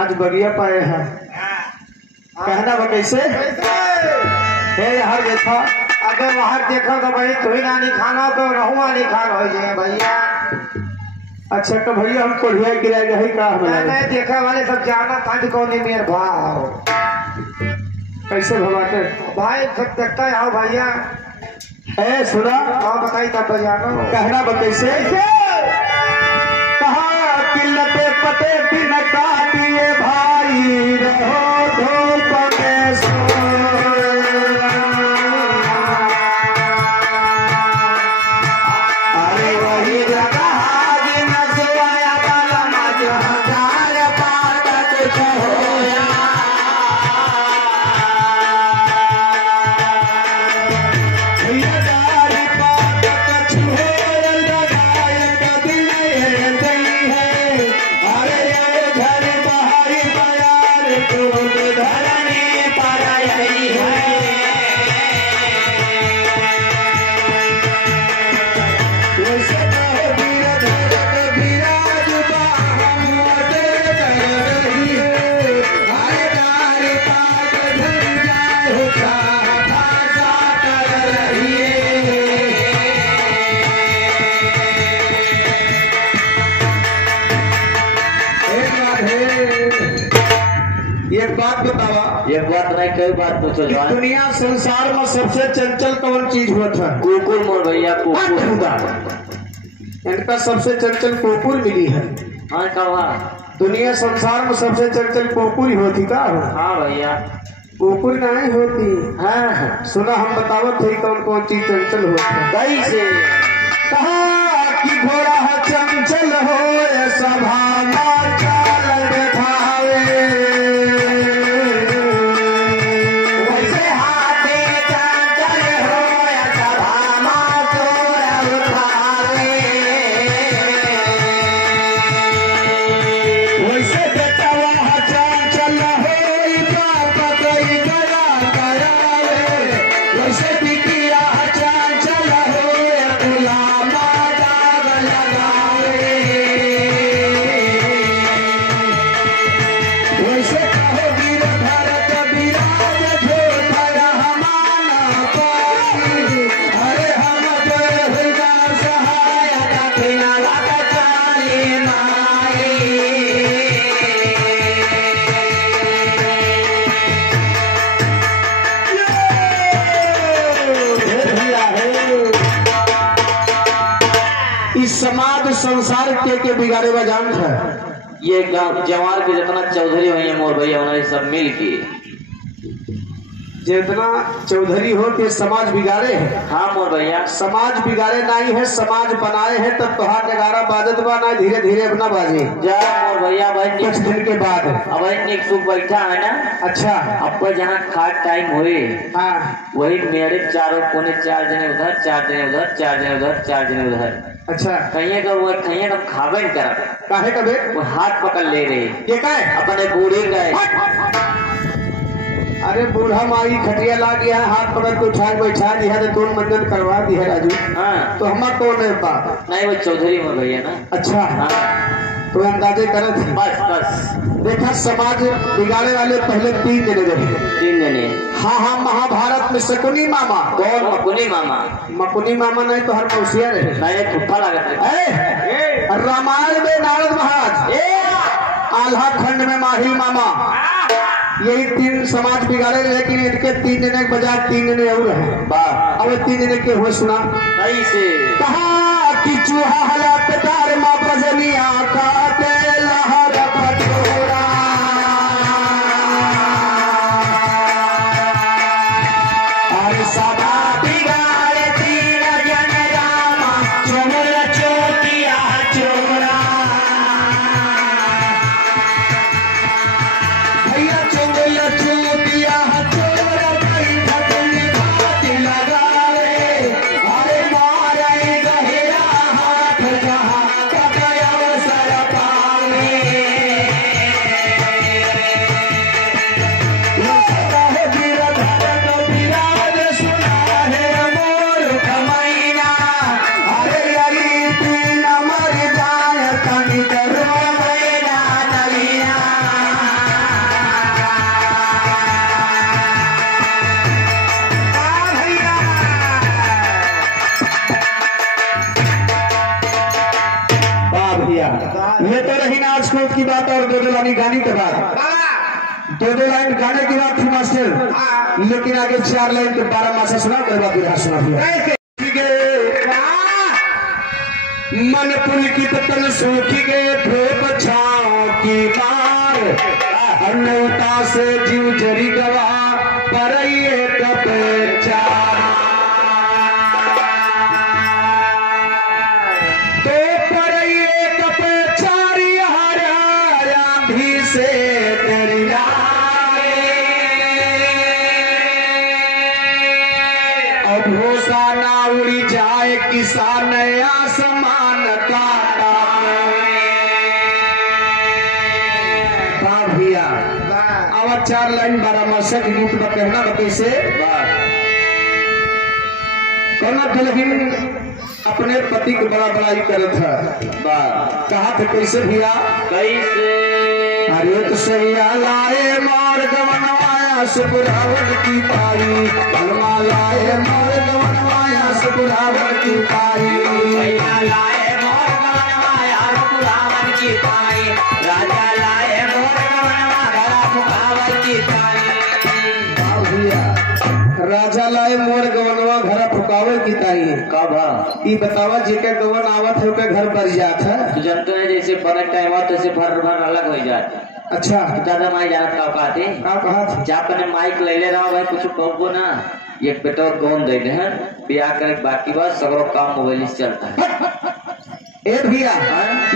आज बढ़िया पाए हैं कहना बा कैसे हे हर देखा अगर बाहर देखो तो भाई कोई ना नहीं खाना तो रहूँ नहीं खान हो जाए भैया। अच्छा तो भैया हम कोढ़िया गिरा गए का नहीं देखा वाले सब जाना था कौन मेरे भाव कैसे भवाते भाई सब देखता है आओ भैया है सुना हाँ बताई तब जानो कहना बा कैसे कहा किल्लते पते दिन काटिए भाई रहो धूप में सो अरे वही जगह दिन सोया कलम जो हजार पात कुछ होया Yeah. बात बतावा। एक बात नहीं कई बात पूछो कि दुनिया संसार में सबसे चंचल कौन चीज होता है? कुकुर मोर भैया कुकुर। इनका सबसे चंचल कुकुर मिली है। हाँ कहा दुनिया संसार में सबसे चंचल कुकुर ही होती का हो? हाँ भैया कुकुर नहीं होती। हाँ सुना हम बतावत थे कौन कौन चीज चंचल होती है। कैसे? कहा कि घोड़ा चंचल हो सभा चाल दिखावे, वैसे हाथी चंचल हो सभा चोर उठावे, वैसे बेटवा चंचल हो पकई गया करावे, वैसे बिटिया चंचल हो गुलामा दाग लगावे, वैसे कहो वीर भरत विराज झोठया हमारा पाई, अरे हम हृदय सहाय दक्षिणा चाली माई। इस समाज संसार के बिगाड़े में जान है। ये गाँव जवार के जितना चौधरी भैया मोर भैया उन्हें सब मिल के जितना चौधरी हो के समाज बिगाड़े है। हाँ मोर भैया समाज बिगाड़े नहीं है, समाज बनाए हैं। तब तोहार नगारा बाजत बा ना, धीरे धीरे अपना बाजे जा मोर भैया भाई कुछ दिन के बाद। अब निक सुख बैठा है ना। अच्छा अब जहाँ खाट टाइम हुए हाँ वही मेरे चारों कोने 4 जने उधर 4 जने उधर 4 जने उधर 4 जने उधर अच्छा कहीं का वो कहीं का खावे नहीं करा काहे कबे वो हाथ पकड़ ले रहे ये काय अपने बूढ़ी गए। अरे बूढ़ा माई खटिया ला दिया है, हाथ पकड़ के उठा बैठा दिया तो तुम मंजन करवा दी है राजू। हाँ तो हमारा कौन है बाप? नहीं वो चौधरी में भैया ना। अच्छा हाँ तो अंदाजे करत है। बस बस देखा समाज बिगाड़े वाले पहले 3 जने रहे। 3 जने। हाँ हाँ महाभारत में शकुनी मामा। कौन? मकुनी मामा। मकुनी मामा नहीं तो हर मौसिया रहे। नहीं फुफ्फा लगा रामायण में नारद महाराज, आल्हा खंड में माहिल मामा, यही 3 समाज बिगाड़े। लेकिन इनके 3 जने के बजाय 3 जने और है। अब 3 जने के हुए सुना कैसे? कहा कि चूहा हला पेटार माँ बजनिया काटे लहर कटोरा, अरे सदा बिगाड़े 3 जने रामा चुमुल चोटिया चोरा, भैया चुमुल चोटिया चोरा बैठक निभात लगावे, अरे मारे गहरा हाथ जहाँ कतय अवसर पावे, कहे वीर भरत विराज सुना है मोर कमैना, अरे यही 3 मर जाय तनिक रोवे ना नैना। वाह भैया, ये तो रही ना आज कोट की बात और 2 लाइन गाने के बाद। 2 लाइन गाने की बात थी मास्टर, लेकिन आगे 4 लाइन के 12 मासा सुना कर बाद बिरहा सुना दिया। मन पुलकित तन सूख गए धूप छाओं की मार, अन्नता से जीव जरी गवा पर ये कप चार, तो पर ये कप चारी हरा भी से तेरी अब भूसा ना उड़ी जाए किसान आसमान काटा। हाँ भैया अब 4 लाइन 12 मासा की गीत में कहना कैसे? कहना दुल्हन अपने पति को बड़ा बड़ाई करत है। कहा था कैसे भैया? कैसे? अरे तो सैया लाए मार गवनवाया सुपुरावन की पाई, बलमा लाए मार गवनवाया सुपुरावन की पाई, भैया लाए मोर गवनवाया सुपुरावन की पाई, राजा लाए मोर गवनवा गला मुखावन की बा ई बतावा जेके गवन आवत है ओके घर पर जात है। तू जानते है जैसे बने टाइम हो तैसे भर भर अलग हो जाता। अच्छा दादा माई जानत का कहते का कहा था? जा अपने माइक ले ले रहा भाई कुछ कहबो ना एक पेट्रोल कौन दे दे ब्याह करे बाकी बात सगरो काम मोबाइल से चलता है। ए भैया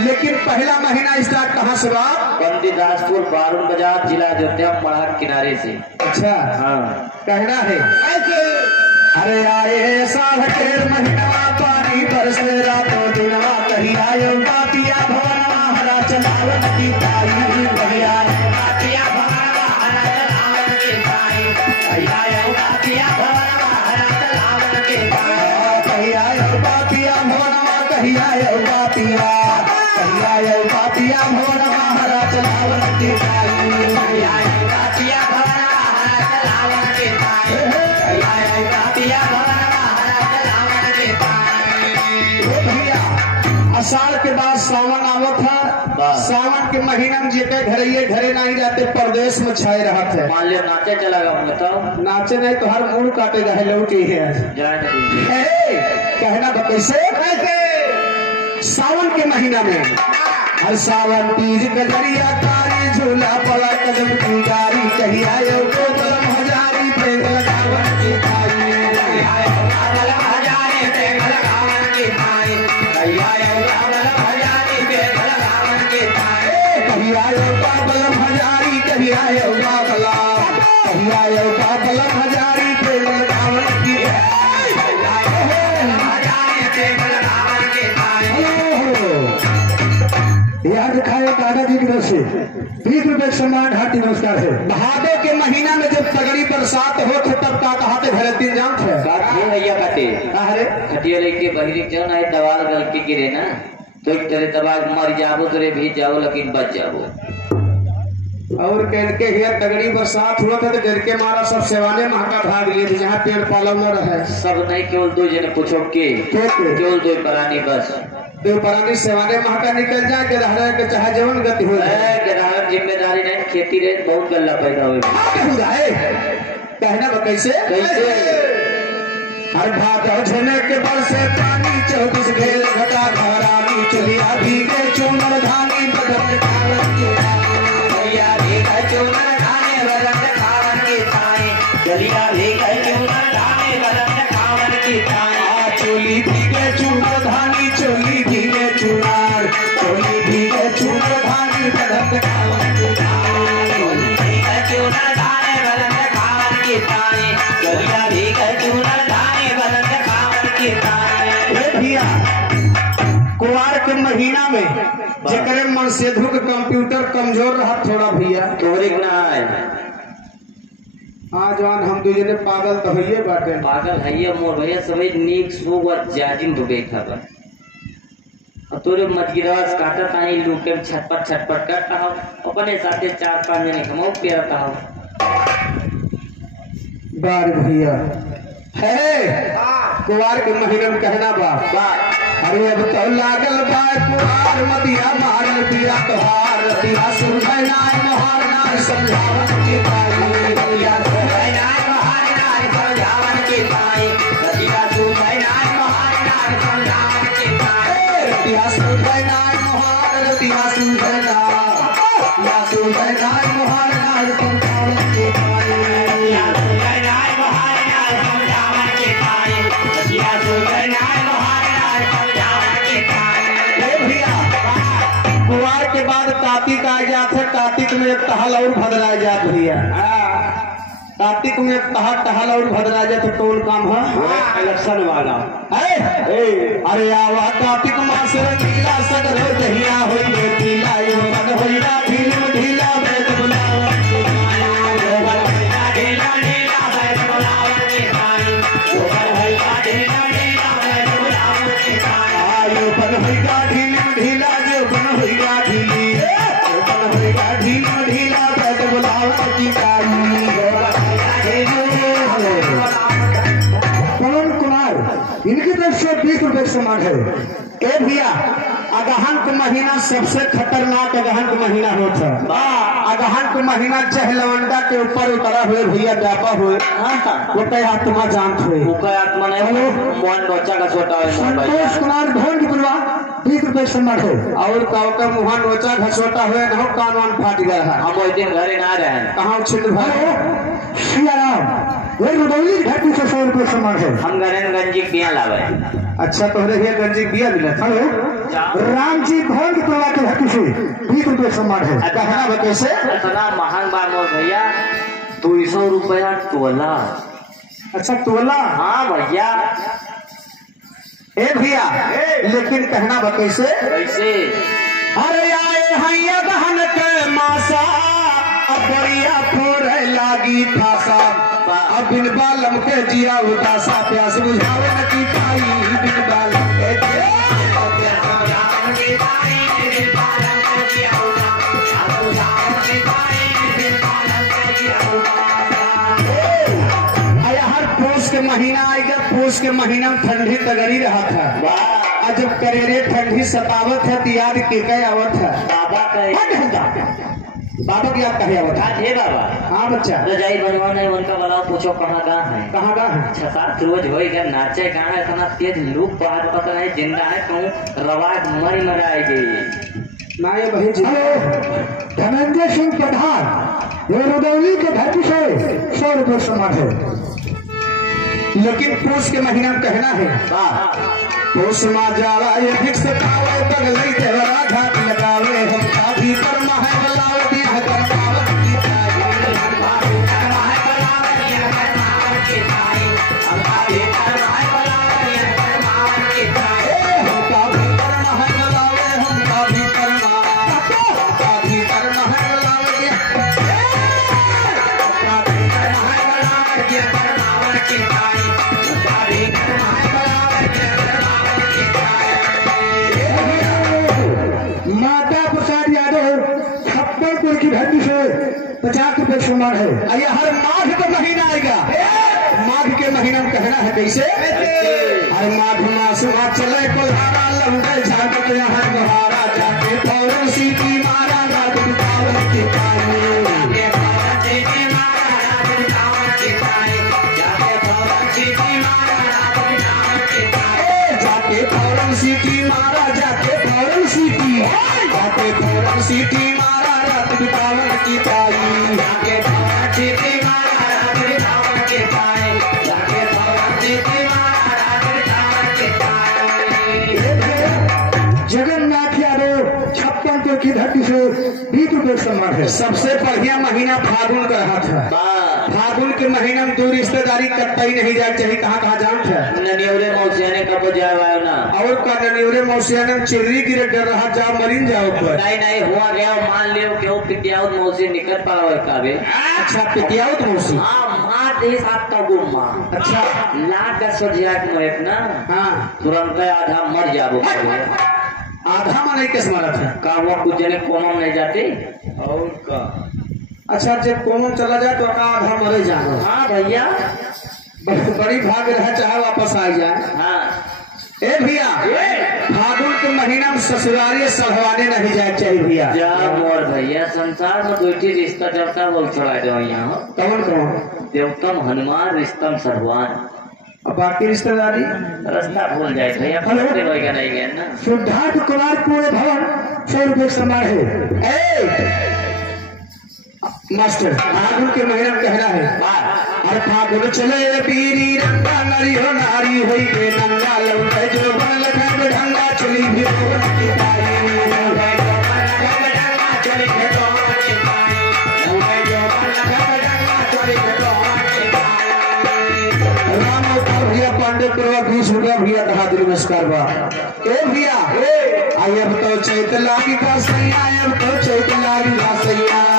लेकिन पहला महीना स्टार्ट कहाँ से बा? बंदीदासपुर बारून बाजार जिला अयोध्या मढ़ा किनारे से। अच्छा हाँ कहना है अरे आए साल के महीना पानी बरसे रातों दिनवा कही आयो बातिया भवनवा हरा चलावन की ताई कही आयो बातिया भवनवा हरा चलावन की ताई कही आयो बातिया भवनवा हरा चलावन की ताई कही आयो बातिया भवनवा कही आयो बातिया कही आयो बातिया भवनवा हरा चलावन की ताई कही आयो बातिया भवनवा हरा चलावन की ताई कही आयो बातिया भवनवा हरा चलावन की ताई। ओ भैया आषाढ़ के बाद सावन आवत है। सावन के महीना में जेके घरे नहीं जाते परदेश में छाए रहते है। मान लियो नाचे चला गया बताओ नाचे नहीं तो हर मूड काटेगा है लौटी है कहना कैसे सावन के महीना में हर सावन तीज गजरिया कारी झूला पड़ा कदम की गारी कही आयो तो कदम हजारी प्रेम लगावन की थाई कही आयो बाबल हजारी प्रेम लगावन की थाई कही आयो बाबल हजारी प्रेम लगावन की थाई कही आयो बाबल हजारी कही आयो बाबला कही आयो बाबल हजारी प्रेम लगावन की याद दिखाए दादाजी की तरफ से 20 रुपए सम्मान हाथी नमस्कार है। भादो के महीना में जब तगड़ी बरसात हो तो तब का कहाते भरे तीन जान थे भैया कहते अरे खटिया लेके बहरी जो ना दवाल गलती गिरे ना तो एक तरह दवा मर जाबो तो भी जाओ लेकिन बच जाओ। और कह के हिया तगड़ी बरसात हुआ था तो डर के मारा सब सेवाने महाका भाग लिए थे जहाँ पेड़ पालव न रहे सब नहीं केवल दो जने पूछो के केवल दो प्राणी बस दो प्राणी सेवाने महाका निकल जाए के रहने के चाहे जवन गति हो जाए जिम्मेदारी नहीं खेती रहे बहुत गल्ला पैदा हुए कहना कैसे हर भादव झने के बरसे पानी 24 घेल घटा घरानी चलिया भीगे चूनर धानी बदल खावन की चलिया भीगे चूनर धानी बदल खावन की ताई चलिया भीगे चूनर धानी बदल खावन की ताई चोली भीगे चूनर धानी चोली भीगे चूनर चोली भीगे चूनर धानी बदल खावन की ताई चोली भीगे चूनर धानी बदल खावन की ताई चलिया भीगे चूनर कुआर के महीना में जकरे मन सेधु के कंप्यूटर कमजोर रहा थोड़ा भैया तोरे ना हाँ जवान हम दूजने पागल तो भैया बाटे पागल है मोर भैया सभी नीक सुग और जाजिम दुबे खबर और तोरे मजगिरास काटा ताई लूके छटपट छटपट करता हूँ अपने साथे 4-5 जने कमाओ पेरता हूँ बार भैया है कुआर के महीने में कहना बा अरे अब तो लागल बा कुआर मतिया मारल पिया तोहार पिया सुनय नाय मोहार नाय समझावन की ताई पिया सुनय नाय मोहार नाय समझावन की ताई पिया सुनय नाय मोहार नाय समझावन की ताई पिया सुनय नाय मोहार पिया सुनय नाय मोहार नाय समझावन की ताई पिया सुनय नाय मोहार नाय समझावन की ताई पिया सुनय नाय मोहार नाय समझावन की ताई। भैया कुआर के बाद कार्तिक आ जाते कार्तिक में एक टहल और भदरा जात भैया कार्तिक में एक टहल और भदरा जाते कौन काम है इलेक्शन वाला अरे आवा कार्तिक मास रंगीला सगरो दहिया होइए पीला यो मन होइला फिल्म ढीला बैठ बुलावा ढीला ढीला बैठ बुलावा के ताई ओकर होइला ढीला ढीला बैठ बुलावा के ताई आयो बन होइला ढीला ढीला जो बन होइला ढीली बन होइला ढीला ढीला बैठ बुलावा की ताई कौन कुमार इनकी तरफ से 20 रुपए सम्मान है। भैया अगहन का महीना सबसे खतरनाक अगहन का महीना होता है अगहन के महीना चहलवंडा के ऊपर उतरा हुए भैया व्यापा हुए वो कई आत्मा जानत हुए वो का आत्मा नहीं मोहन बच्चा का छोटा है संतोष कुमार ढोल की पुलवा 20 रुपए सम्मान है और का मुहान रोचा घसोटा हुए न हो कान वान फाट गया है हम उस दिन घरे ना रहे कहाँ छिंद भाई सियाराम वो रुदौली घाटी से 100 रुपए सम्मान है हम घरे में गंजी पिया लावे अच्छा तोहरे भैया गंजी बिया मिला हेलो राम जी भोग तोला के घाटी से 20 रुपए सम्मान है कहना बा कैसे इतना महान बात मोर भैया 200 रुपया तोला अच्छा तोला हाँ भैया ए भैया लेकिन कहना बा कैसे कैसे अरे आए हैया दहन के मासा अब बढ़िया फोड़े लागी थासा अब बिन बालम के जिया उदासा प्यास बुझावे न की पाई बिन बालम के जिया हर पोष के महीना आएगा पोष के महीना में ठंडी तगड़ी रहा था और जब करेरे ठंडी सतावत है तो याद के आवत है बाबा का बाबा की याद कहे आवत आज है बाबा हाँ बच्चा रजाई बनवाना है उनका वाला पूछो कहाँ है कहाँ का है 6-7 रोज हो गया नाचे कहाँ है इतना तेज लूप बात पता नहीं जिंदा है कहूँ रवाज मराई गई ना ये बहन जी धनंजय सिंह प्रधान ये रुदौली के धरती से 100 रुपए सम्मान है लेकिन पोष के महीना में कहना है पोष मा जाला ये फिक्स पावे बगलई देवरा घाट लगावे हम काफी पर महा बलावे बियाह कर पावत की ताई हम काफी पर महा बलावे बियाह कर पावत की ताई हम काफी पर महा बलावे बियाह कर पावत की ताई हम काफी पर महा बलावे हम काफी पर महा बलावे बियाह कर पावत की ताई माता प्रसाद यादव छप्पनपुर की धरती से 50 रुपए सम्मान है अरे हर माघ का महीना आएगा माघ के महीना में कहना है कैसे हर माघ मास चले कोल्हारा लंबे झागत यहाँ बहारा जाके फौरन सीटी मारा रात बितावन के पानी जाके फौरन सीटी मारा रात बितावन के पानी जाके फौरन सीटी मारा रात बितावन के पानी जाके फौरन सीटी मारा जाके फौरन सीटी जाके फौरन सीटी मारा रात बितावन की पाई जाके फौरन सीटी मारा रात बितावन के पाई जाके फौरन सीटी मारा रात बितावन के पाई जगन्नाथ यादव 56 की धरती से 20 रुपए सम्मान है सबसे बढ़िया महीना फागुन का रहा था फागुन के महीना में दूर रिश्तेदारी कटता ही नहीं जाना चाहिए कहाँ कहाँ जानते हैं ननियोरे मौसियाने कब जाए ना और का ननियोरे मौसियाने में चिर्री गिरे डर रहा जाओ मरीन जाओ पर नहीं हुआ गया मान लियो क्यों पिटियाउत मौसी निकट पड़ा हुआ काबे अच्छा पिटियाउत मौसी हाँ मार दे साथ का गुम्मा अच्छा लाख का सोचिया मोहित ना हाँ तुरंत आधा मर जाबो आधा में नहीं किस मारा था का वो कुछ जने कोमम नहीं जाते और का अच्छा जब कोमम चला जाए तो आधा मरे जाना हाँ भैया बड़ी भाग रहा चाहे वापस आ जाए हाँ ए भैया फागुन के महीना में ससुराली सढ़वाने नहीं जाए चाहिए भैया जा मोर भैया संसार में दूसरी रिश्ता जबता बोल छोड़ा जाओ यहाँ कौन कौन देवतम हनुमान रिश्तम सरवान अब बाकी रिश्तेदारी रास्ता भूल जाए भैया पलटे होएगा नहीं गया ना सिद्धार्थ कुमार पूरे भवन 100 रुपए सम्मान है मास्टर फागुन के महीना में कहना है और फागुन चले पीरी रंगा नारी हो नारी होई के नंगा लौटे जो बन लखा में ढंगा चली भी रोवन की ताई लौटे जो बन लखा में ढंगा चली भी रोवन की ताई लौटे जो बन लखा में ढंगा चली भी रोवन की ताई राम और भैया पांडे प्रभा 20 रुपया भैया कहा दिल नमस्कार बा ए भैया आई अब तो चैत लागी का सैया अब तो चैत लागी का सैया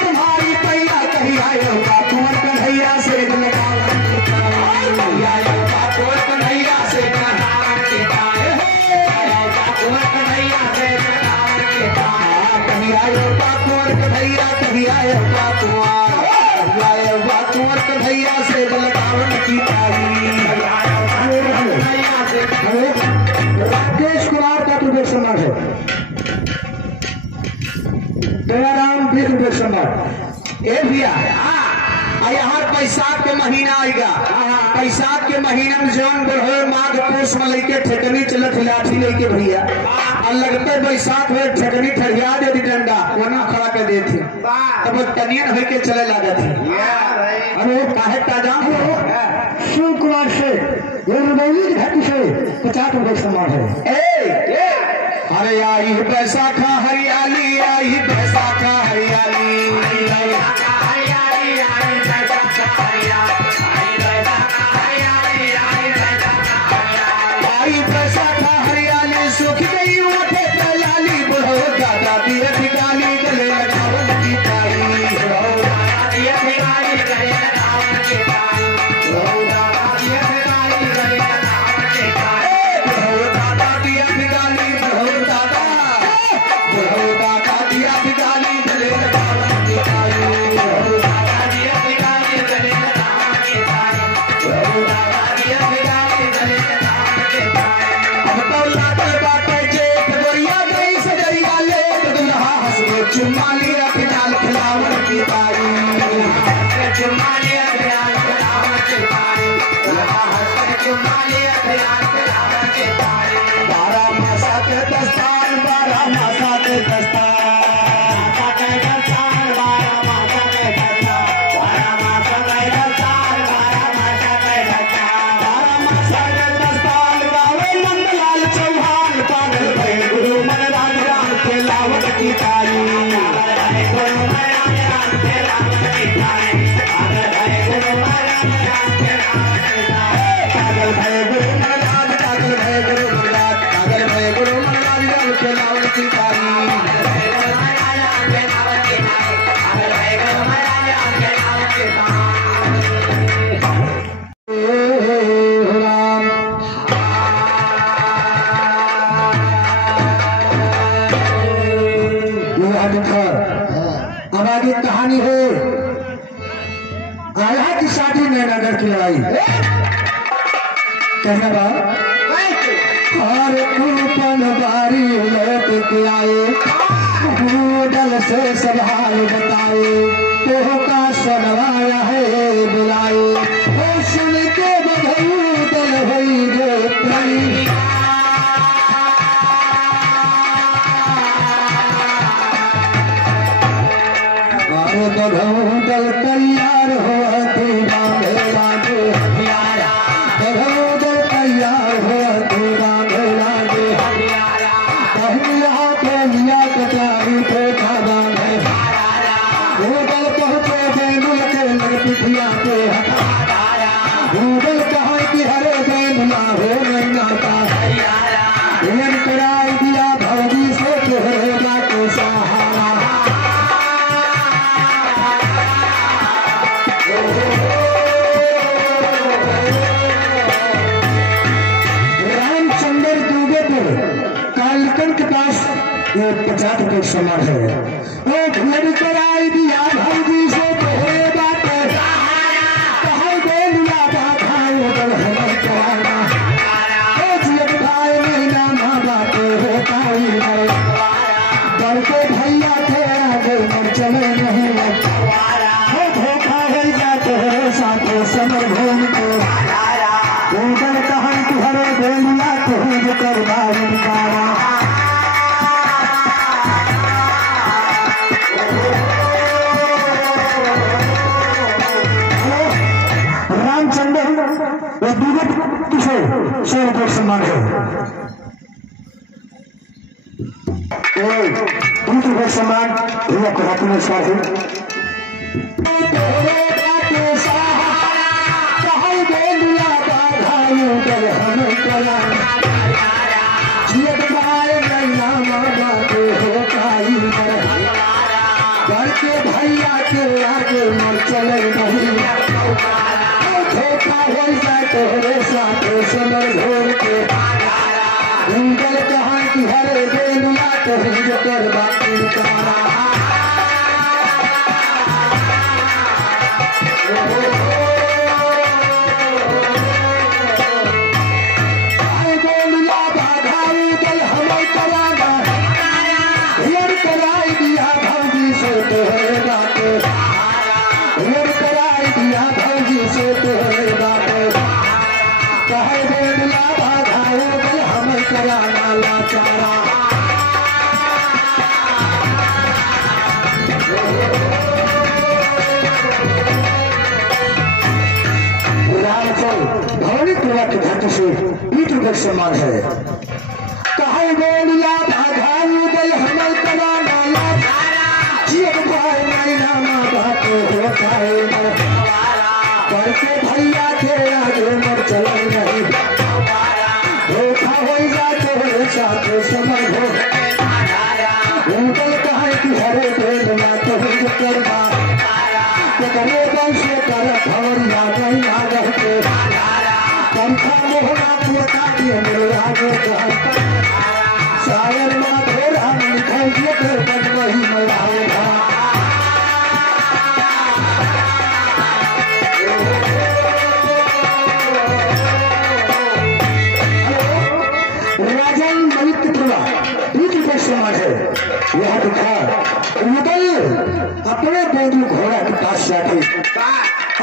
तुम्हारी पैया कहीं आए होगा तुम्हार कन्हैया से कन्हैया से कहीं आए होगा तुम्हार कन्हैया कहीं आए होगा तुम्हार कुंवर के भैया से बलकावन की राकेश कुमार का रुपये सम्मान है, दयाराम 20 रुपये सम्मान। ए भैया यहाँ बैसाख के महीना आएगा, बैसाख के महीना में जौन बढ़ो माघ पूस में लेके ठेकनी चलत लाठी लेके भैया और लगते बैसाख में ठेकनी ठहरिया दे डंडा कोना खड़ा कर देते तब तनियन होके चले लगे थे। अरे काहे ताजा शिव कुमार से ये रुबैली की घाटी से 50 रुपये सम्मान है। अरे आई बैसाखा हरियाली, आई बैसाखा हरियाली, आई बैसाखा हरियाली सूख गई उठे दयाली बुढ़ो दादा दिए भिगाली गले लगावन की ताई, बुढ़ो दादा दिए भिगाली गले लगावन की ताई, बुढ़ो दादा दिए भिगाली गले लगावन की ताई, बुढ़ो दादा दिए भिगाली, बुढ़ो दादा दिए भिगाली गले लगावन की ताई, बुढ़ो दादा दिए भिगाली गले लगावन की ताई, बुढ़ो दादा दिए भिगाली गले लगावन की ताई। अब तो लागल बाटे जेठ गोरिया गई सजरिया ले दुल्हा हंसके चुम्मा लिया फिनाल खिलावन की ताई, चुम्मा लिया फिनाल खिलावन की ताई, दुल्हा हंसके चुम्मा लिया फिनाल खिलावन की ताई। 12 मासा के दस्तान, 12 मासा के दस्तान, 12 मासा के दस्तान, 12 मासा के दस्तान, 12 मासा के दस्तान, 12 मासा के दस्तान गावे नंदलाल चौहान पागल भय गुरु मन राज के लावत की ताई, गुरु मन राज के लावत की ताई, पागल भय गुरु मन राज के लावत की ताई, पागल भय गुरु मन राज, पागल भय गुरु मन राज, पागल भय गुरु मन राज के लावत की ताई, अब आगे कहानी है आया की शादी नैनागढ़ की लड़ाई कहना बा और कूपन बारी लौट के आए डल से सवाल बताए तो का सनवाया है बुलाए ओ सुन के बधू दल हुई गे तरी बघौदल तैयार हो लागे हथियारा, बघौदल तैयार हो लागे हथियारा, कहलिया कहलिया कटारी पे बांधे भूगल पहुँचे बेनुल के लग पिठिया पे हथियारा, भूगल कहा कि हरे बेनुला हो नैना का हरियारा, कराई दिया भौजी से तोहरेगा को सहारा। के पास 50 रुपये सम्मान है। घर कराई दिया भौजी से तोहरे बात कहा बेलुआ का खाए बल हमर कराना जियत भाई महीना माँ बाप होता ही बल के भैया थे आगे मर चले नहीं धोखा है जा तोहरे साथ समर घूम के उधर कहा तुहरे बेलुआ तुझ कर मारा सम्मान है। सम्मान भैया को हाथों में साथ भैया के आगे मर चले नहीं धोखा हो जाए तोहरे साथ समर घोर के उंगल कहा कि हरे बेलुआ तोहरी कर बात का सम्मान है। कहा बोलिया भाई गई हमल कला नाला जीव भाई नहीं नामा बात होता है करके भैया के आगे मर चला नहीं धोखा हो जाते हो साथ समय हो उनकल कहा कि हरे प्रेम ना तो करवा करे से कर भवरिया नहीं ना रहते पंखा मोहना पोता दिए मेरे आगे शायर माँ थोड़ा लिखाई दिए फिर बन वही मलाएगा राजन मलिकपुरा दूसरी का समाज है। यह दिखा मुगल अपने बेदू घोड़ा के पास जाके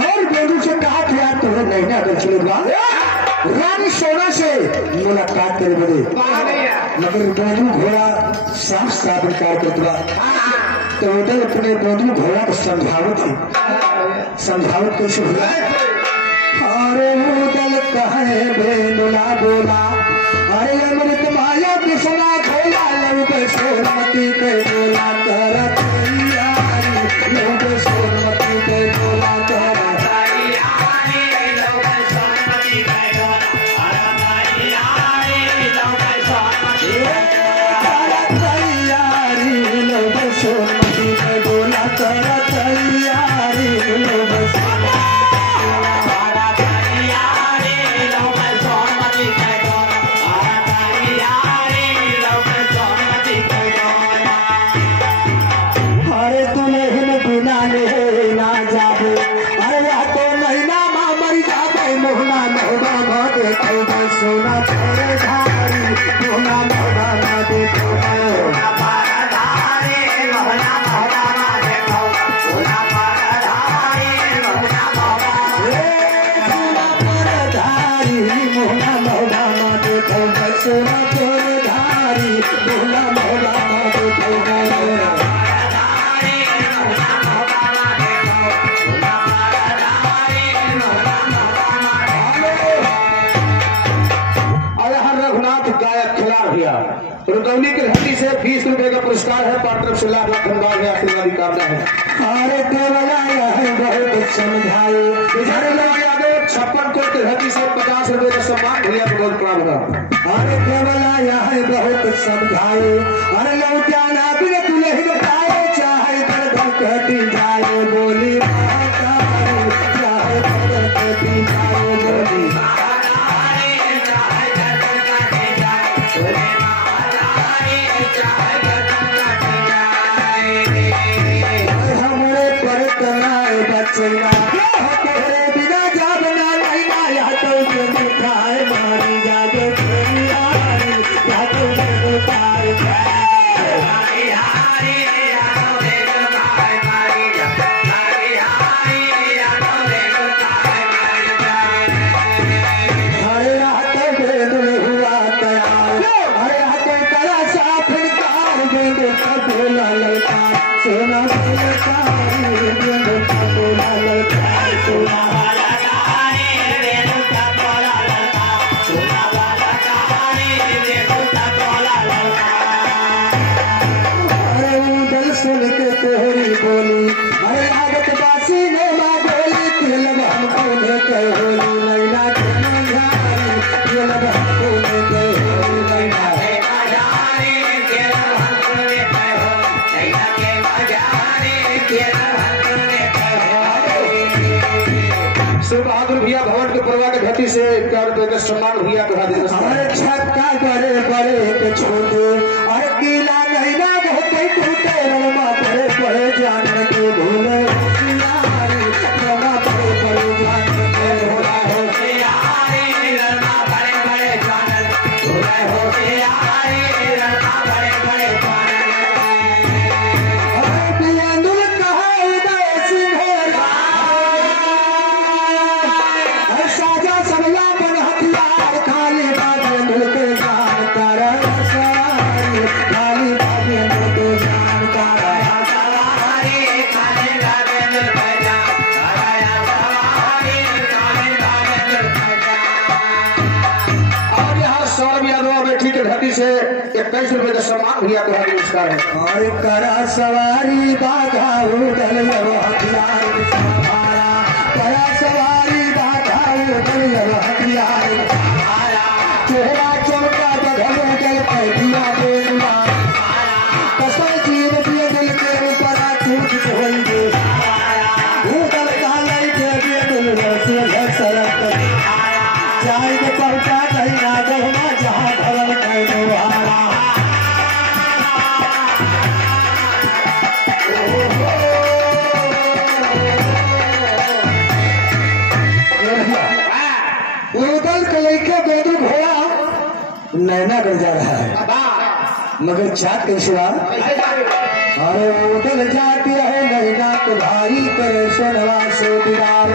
और बेदू से कहा कि यार तुम्हें नहीं ना अगर चलेगा रानी सोना से मुलाकात करे बड़े मगर बेदू घोड़ा साफ साफ इनकार कर दिया। तो उधर अपने बेदू घोड़ा को समझावत कैसे हुआ अरे उदल कहे बेनुला बोला अरे अमृत माया कृष्णा खोला लौट सोनमती के बोला कर लौट सोनमती के बोला कर सोनमती के बोला कर तैयारी सोना तेरे धारी सोना मोहना ना देखो सोना पारा धारी मोहना मोहना ना देखो सोना पारा धारी मोहना मोहना ना देखो सोना तेरे धारी मोहना मोहना ना देखो रुदौली की धरती से 20 रुपए का पुरस्कार है। पार्टनर से लाख खंडार है आशीर्वाद कामना है। अरे केवला है बहुत समझाए इधर यादव 56 कोट की धरती से 50 रुपए का सम्मान भैया को बहुत प्राप्त है। अरे केवला है बहुत समझाए अरे लौटा ना बिना तुले ही बताए चाहे कर कटी जाए बोली चाहे कर कटी जाए बोली बचना तेरे बिना जाबना नहीं माया तो दिखाए मारी जागे तेरी यारी या तो दिखाए मारी हारी या तो दिखाए मारी मारी हारी या तो दिखाए मारी हरे हाथों में दुल हुआ तैयार हरे हाथों कला साफ निकाल दे बोला ललका सोना ललका सोना वाला गाने रेणु का बोला ललका सोना वाला गाने रेणु का बोला ललका अरे उदल सुन के तोहरी बोली अरे आगत बासी ने माँ बोली तिल हमको ने कह होली लैला के मझारी तिल हमको ने कह होली लैला के मझारी तिल हमको ने कह होली लैला के मझारी तिल हमको ने श्री बहादुर भैया भवन के परवा के धरती से 4 रुपए का सम्मान भैया कहा देते अरे छक्का बड़े बड़े के छोटे अरे गीला नहीं ना होते टूटे रमा बड़े बड़े जान के भूले यारी रमा बड़े बड़े जान के भूला हो यारी रमा बड़े बड़े जान भूले हो यारी रमा बड़े बड़े जान अरे पिया दुल कहा उदय सिंह साजा सबला बन हथियार खाली बाबे मिलके जान कर खाली बाबे मिलके जान कर खाली बाबे से 21 रुपए का सम्मान भैया तुम्हारा पुरस्कार है। और करा सवारी बाधा उदल हथियार हमारा, करा सवारी बाधा उदल हथियार चेहरा चौका बदल गल पैदिया देना कसम जीव दिए दिल के ऊपर टूट होइए उदल कालाई के दिए दिल से सरक चाहे तो पहुंचा कहीं ना जहाँ जहाँ भरल कहीं वाला उदल कलैके बेदू घोड़ा नैना कर जा रहा है मगर चाट कैसे अरे उदल जाती है नैना तो भाई करे सोनवा से दीवार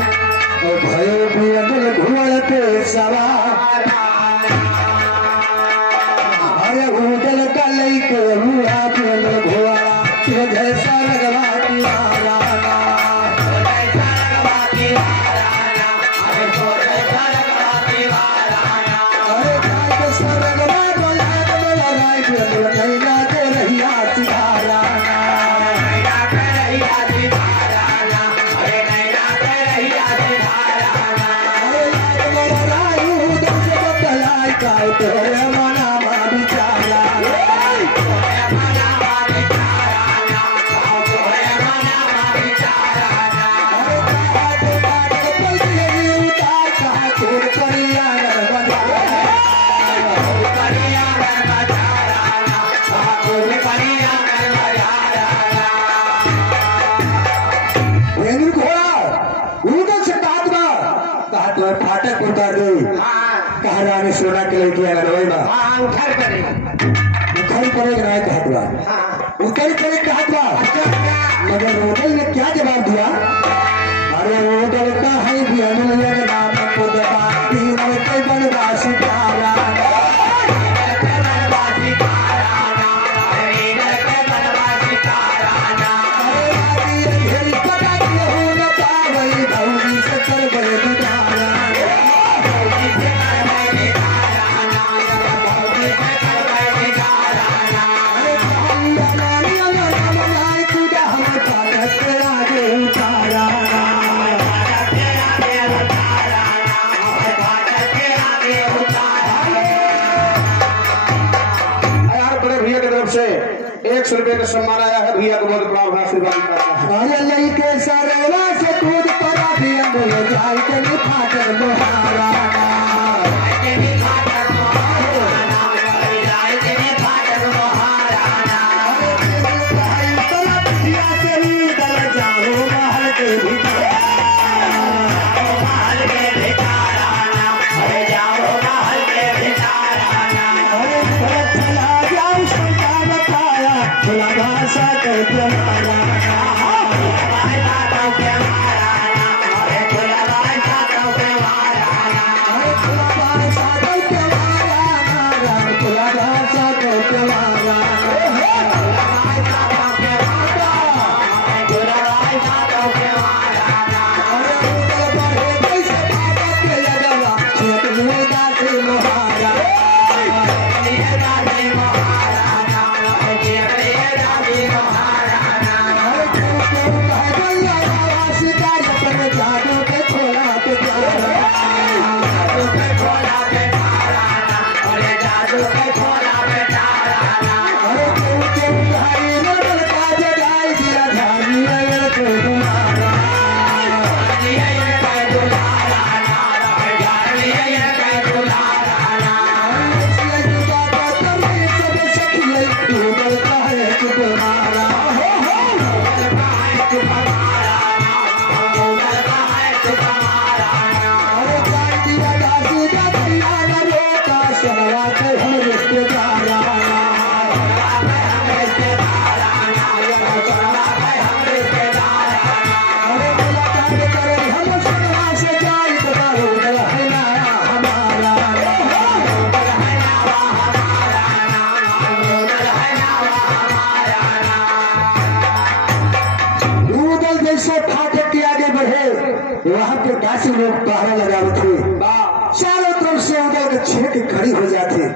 और भयो भी अदल घुमड़ के सवार अरे उदल कलैके हुआ भी अदल घोड़ा ये जैसा लगवा फाटक उतार दे कहा रानी सोना के लेके आना रही बा उखाड़ करेगा ना कहतवा उतर करे कहतवा मगर होटल ने क्या जवाब दिया अरे होटल का है भी अनुलय नाम को दबा तीन में कई बनवासी तारा से 100 रुपए का सम्मान आया है भैया को बहुत बड़ा आशीर्वाद करता है। अरे लइके सरवा से दूध परा भी अंदर जाई के फाटक लोहारा वहाँ पे 80 लोग पहरा लगा थे चारों तरफ से उधर के छेक खड़ी हो जाते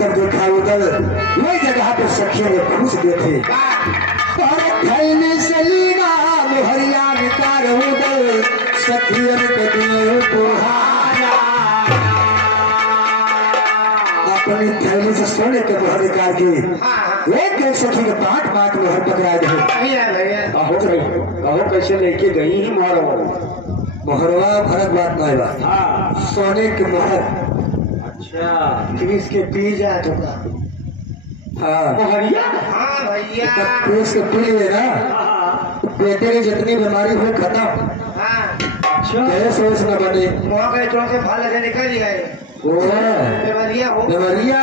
तब देखा उधर वही जगह पर सखियों ने पूछ देते और खैने सलीना मोहरिया निकार उधर सखियों के दिए बुहारा अपनी थैली से सोने के मोहर निकाल के एक सखी के 5 मोहर पकड़ा गए। कहो कैसे लेके गई ही मोहरवा फर्क बात नहीं बा सोने के मोहर। अच्छा पीस के पी जाए तो हाँ मोहरिया। हाँ भैया पीस के पी ले ना पेटे की जितनी बीमारी हो खत्म। हाँ सोच न बने वहाँ गए चौक से भाले से निकल गए बेवरिया हो देवरिया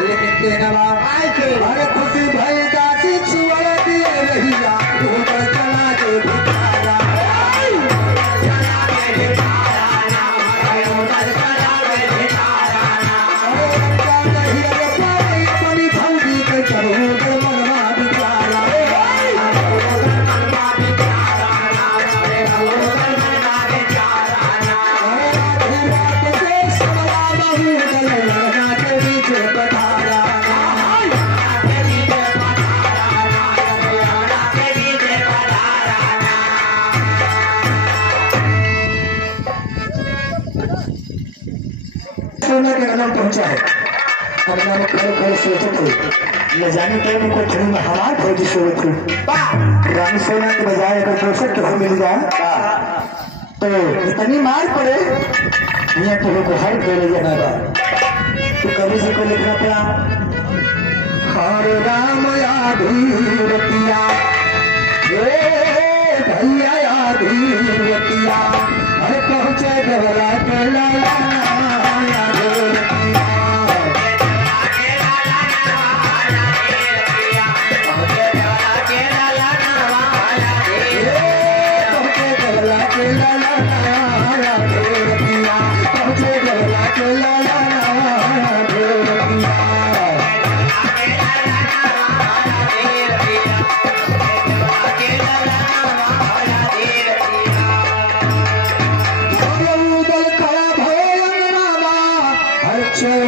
लेकिन कहना अरे खुशी भाई दासी छुआ दिए रहिया ऊपर चला के भिखारा अपनी भौजी के चढ़ो मनवा बिचारा सोना के कदम पहुंचा है अपना में खड़े खड़े सोचे थे न जाने टाइम को ठंड में हमारे फौजी सोए थे रानी सोना के बजाय अगर दोसर के मिल जाए तो इतनी मार पड़े यहाँ तो को हर कर जाना था तो कभी से को लिखना पड़ा हरे राम याधीरतिया भैया याधीरतिया अरे पहुंचे गवरा के लाला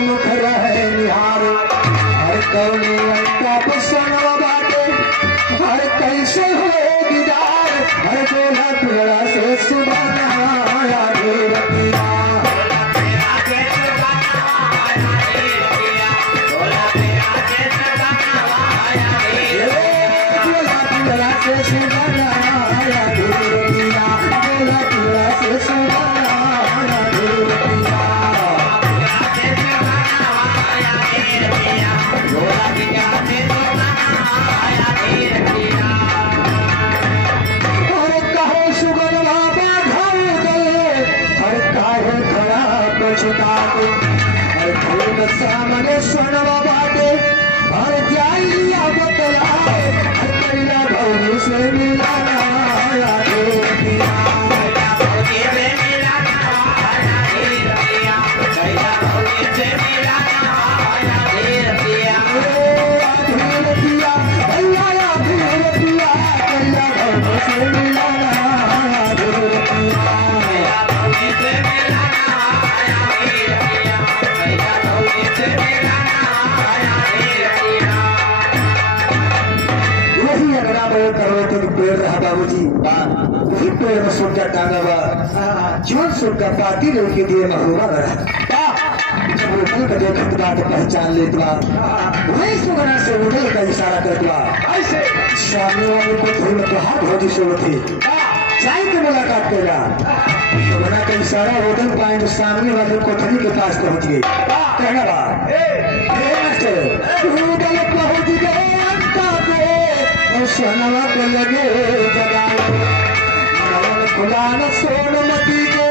मुख रहे निहार हर कौने अंका पसंद बाटे हर कैसे हो दीदार हर गोला तेरा से सुबह आया रतिया सामने सोनवा बाटे और जाइया बतलाए कैला भौरी से मिलाना बाबूजी वही पेड़ में सुनकर टांगा हुआ जोर सुनकर पार्टी लोग के दिए महुआ रहा जब वो कल का देखत बात पहचान लेत बा वही सुगना से उड़े का इशारा करत बा ऐसे सामने वाले को थोड़ी में तो हाथ होती सोच थी चाय के मुलाकात करेगा सुगना का इशारा उधर पाए तो सामने वाले कोठरी के पास पहुंच गई कहना बा पहुंच गए सोनवा को लगे जगाओ खुदा न सोन मती को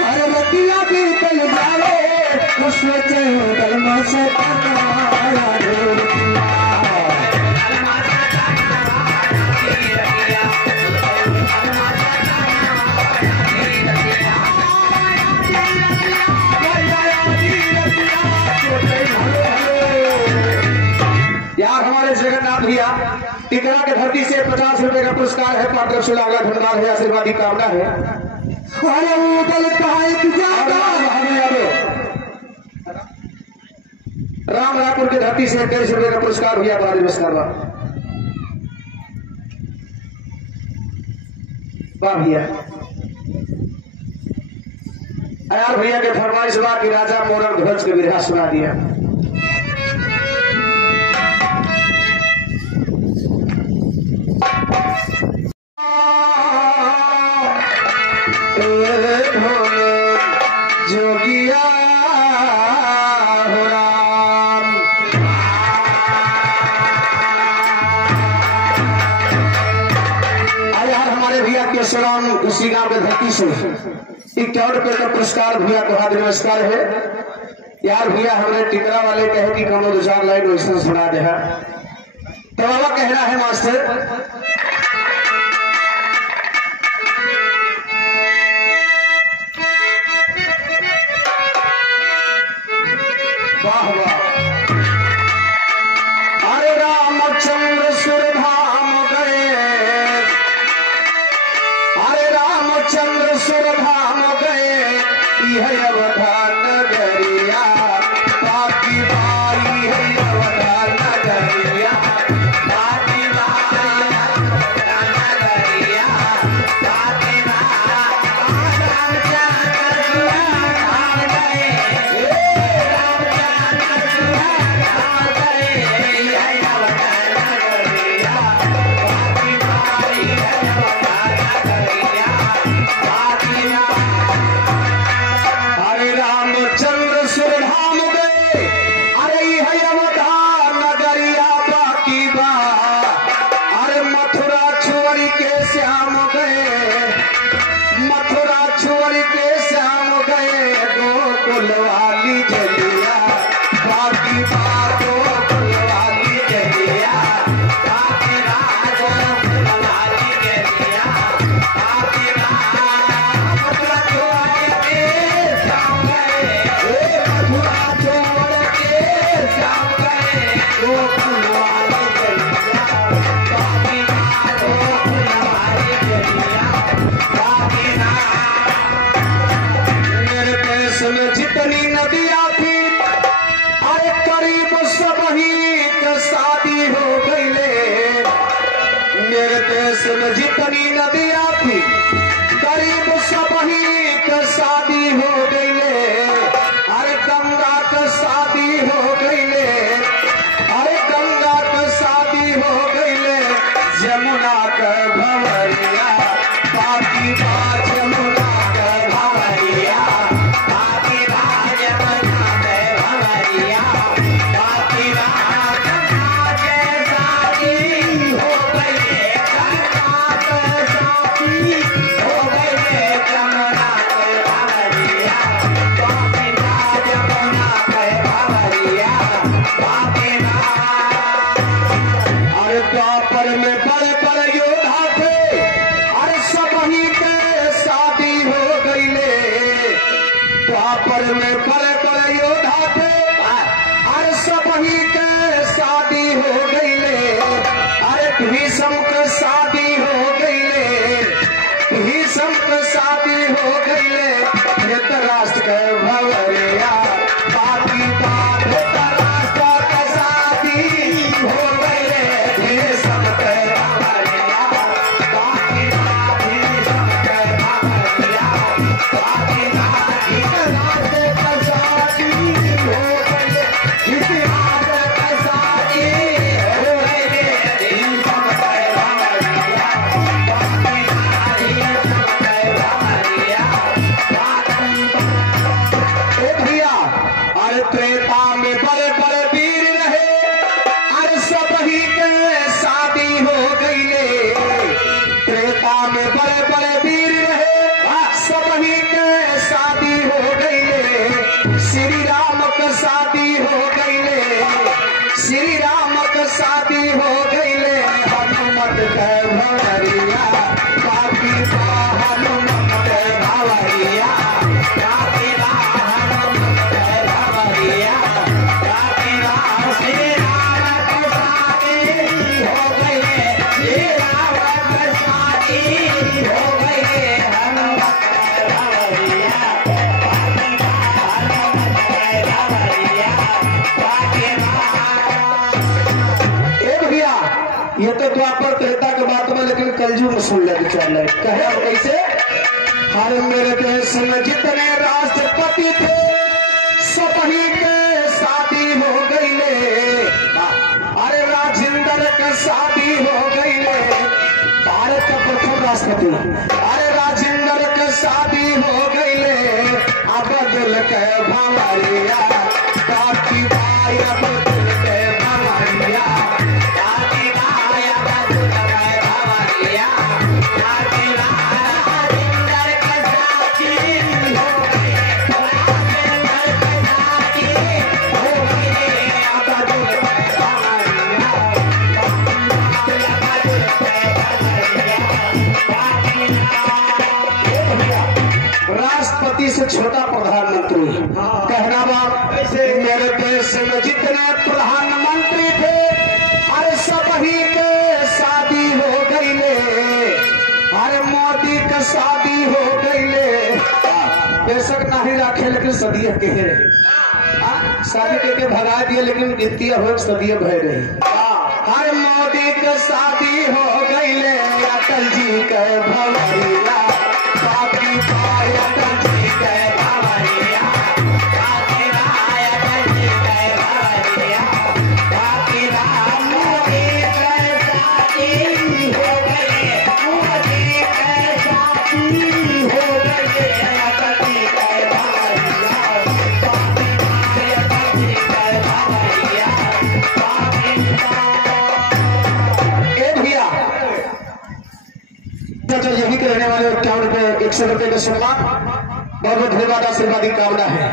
हर मतिया भी कल जाओ उस सोचे कलमा से यार हमारे जगन्नाथ भैया टिकरा के धरती से 50 रुपए का पुरस्कार है पात्र सुलागा धन्यवाद है आशीर्वाद की कामना है रामपुर की धरती से 23 रुपये का पुरस्कार भैया बड़ा नमस्कार वाह भैया। यार भैया के फरमाइश बा कि राजा मोरन ध्वज के विरहा सुना दिया। जोगिया हो राम यार हमारे भैया के सलाम उसी गांव के धरती से 51 रुपये का पुरस्कार भैया को हाथ नमस्कार है। यार भैया हमारे टिकरा वाले कहे कि कम 2-4 लाइन वैसे सुना दे तो बाबा कहना है मास्टर वाह वाह। अरे रामचंद्र सुरधाम गए, अरे रामचंद्र सुरधाम गए, यह अवधान नगरिया बाकी बाई है अवधान नगरिया बाकी बाई अवधान नगरिया बाकी जितनी नदियां थी अरे करीब सब ही शादी हो गई ले। मेरे देश में जितनी नदियां थी करीब सब ही शादी हो गई ले। अरे गंगा का शादी हो गई ले, अरे गंगा का शादी हो गई ले। जमुना का भंवरिया बाकी बात जमुना का भंवरिया में बड़े बड़े योद्धा थे, अरे सब ही के शादी हो गई ले। अरे भीष्म का शादी हो गई ले, भीष्म का शादी हो गई ले। धृतराष्ट्र के भंवरिया बाकी बात धृतराष्ट्र का शादी हो गई ले। भीष्म के भंवरिया बाकी बात भीष्म के भंवरिया बाकी बात धृतराष्ट्र का शादी हो गई ले। इतिहास अर्जुन सुन ले चल कहे अब कैसे हर मेरे देश में जितने राष्ट्रपति थे सभी के शादी हो गई ले अरे राजेंद्र का शादी हो गई ले भारत का प्रथम राष्ट्रपति अरे राजेंद्र का शादी हो गई ले अब दिल के भंवरिया काकी भाई अब दिल के भंवरिया काकी भाई अब दिल के भंवरिया काकी राजेंद्र का शादी हो गई राजेंद्र का शादी हो गई अब दिल के भंवरिया राष्ट्रपति से छोटा प्रधानमंत्री कहना बात मेरे देश में जितने प्रधानमंत्री थे अरे सभी के शादी हो गई ले अरे मोदी का शादी हो गई ले बेशक नहीं रखे लेकिन सदिया कह रहे शादी करके भगा दिए लेकिन द्वितीय हो सदिया भय रही हर मोदी का शादी हो गई ले अटल जी के भवरिया काकी भाई अटल जी के भवरिया काकी भाई अटल जी के भवरिया काकी राम मोदी के शादी हो गई मोदी के शादी हो गई अटल जी के भवरिया काकी भाई अटल जी के भवरिया तो यही के रहने वाले 51 रुपए 100 रुपए का सम्मान बहुत बहुत धन्यवाद आशीर्वाद की कामना है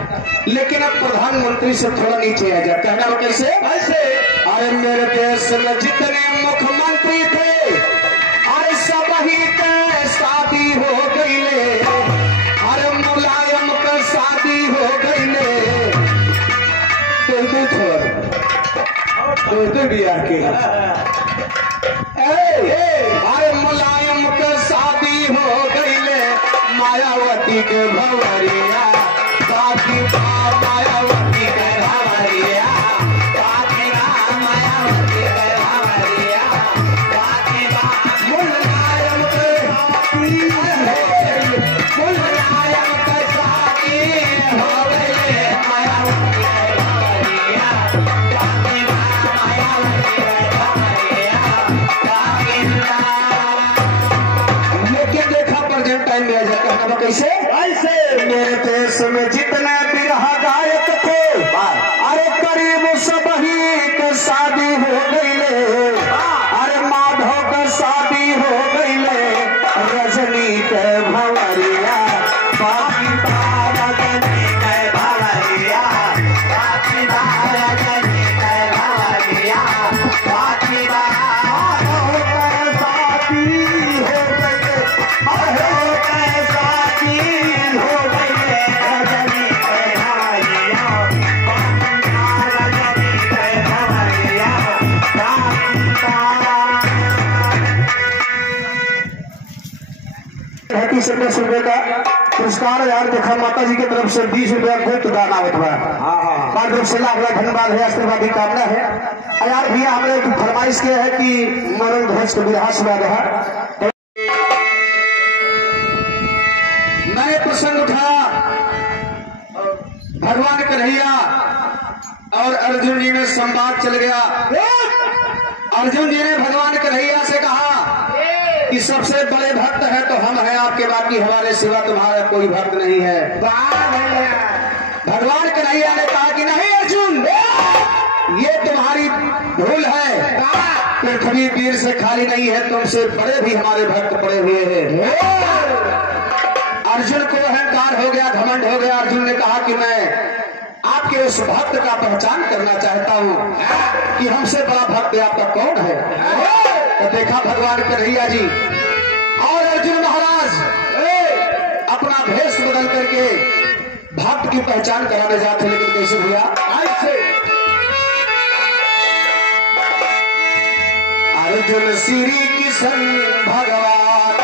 लेकिन अब प्रधानमंत्री से थोड़ा नीचे आ जाए कहना हो कैसे अरे मेरे देश में जितने मुख्यमंत्री थे अरे सभी के शादी हो गई ले अरे मुलायम का शादी हो गई ले तो बिहार के अरे मुलायम का शादी हो गई ले मायावती के भंवरिया काकी मायावती के भंवरिया काकी मायावती के भंवरिया काकी मुलायम के शादी हो गई मुलायम का शादी हो गई मायावती के भंवरिया काकी मायावती के भंवरिया लेकिन देखा प्रेजेंट टाइम में आ जाता है कैसे ऐसे मेरे देश में जितने बिरहा गायक थे अरे करीब सभी के शादी हो गई ले अरे माधव का शादी हो गई ले रजनी के भंवरिया बाकी रजनी के भंवरिया बाकी रजनी के भंवरिया बाकी ₹10 का पुरस्कार यार देखा माता जी की तरफ से 20 रुपया गुप्त दान आवत बा तरफ से लाख लाख धन्यवाद है आशीर्वाद की कामना है यार भैया हमने एक फरमाइश किया है कि मरण ध्वज को विवाह सुना रहा मैंने प्रसंग उठाया भगवान कन्हैया और अर्जुन जी में संवाद चल गया अर्जुन जी ने भगवान कन्हैया से कहा कि सबसे बड़े भक्त है तो हम हैं आपके बाकी हमारे सिवा तुम्हारा कोई भक्त नहीं है भगवान कन्हैया ने कहा कि नहीं अर्जुन ये तुम्हारी भूल है पृथ्वी वीर से खाली नहीं है तुमसे बड़े भी हमारे भक्त पड़े हुए हैं अर्जुन को अहंकार हो गया घमंड हो गया अर्जुन ने कहा कि मैं आपके उस भक्त का पहचान करना चाहता हूं कि हमसे बड़ा भक्त आपका कौन है तो देखा भगवान कन्हैया जी और अर्जुन महाराज अपना भेष बदल करके भक्त की पहचान कराने जाते लेकिन कैसे भैया अर्जुन श्री किशन भगवान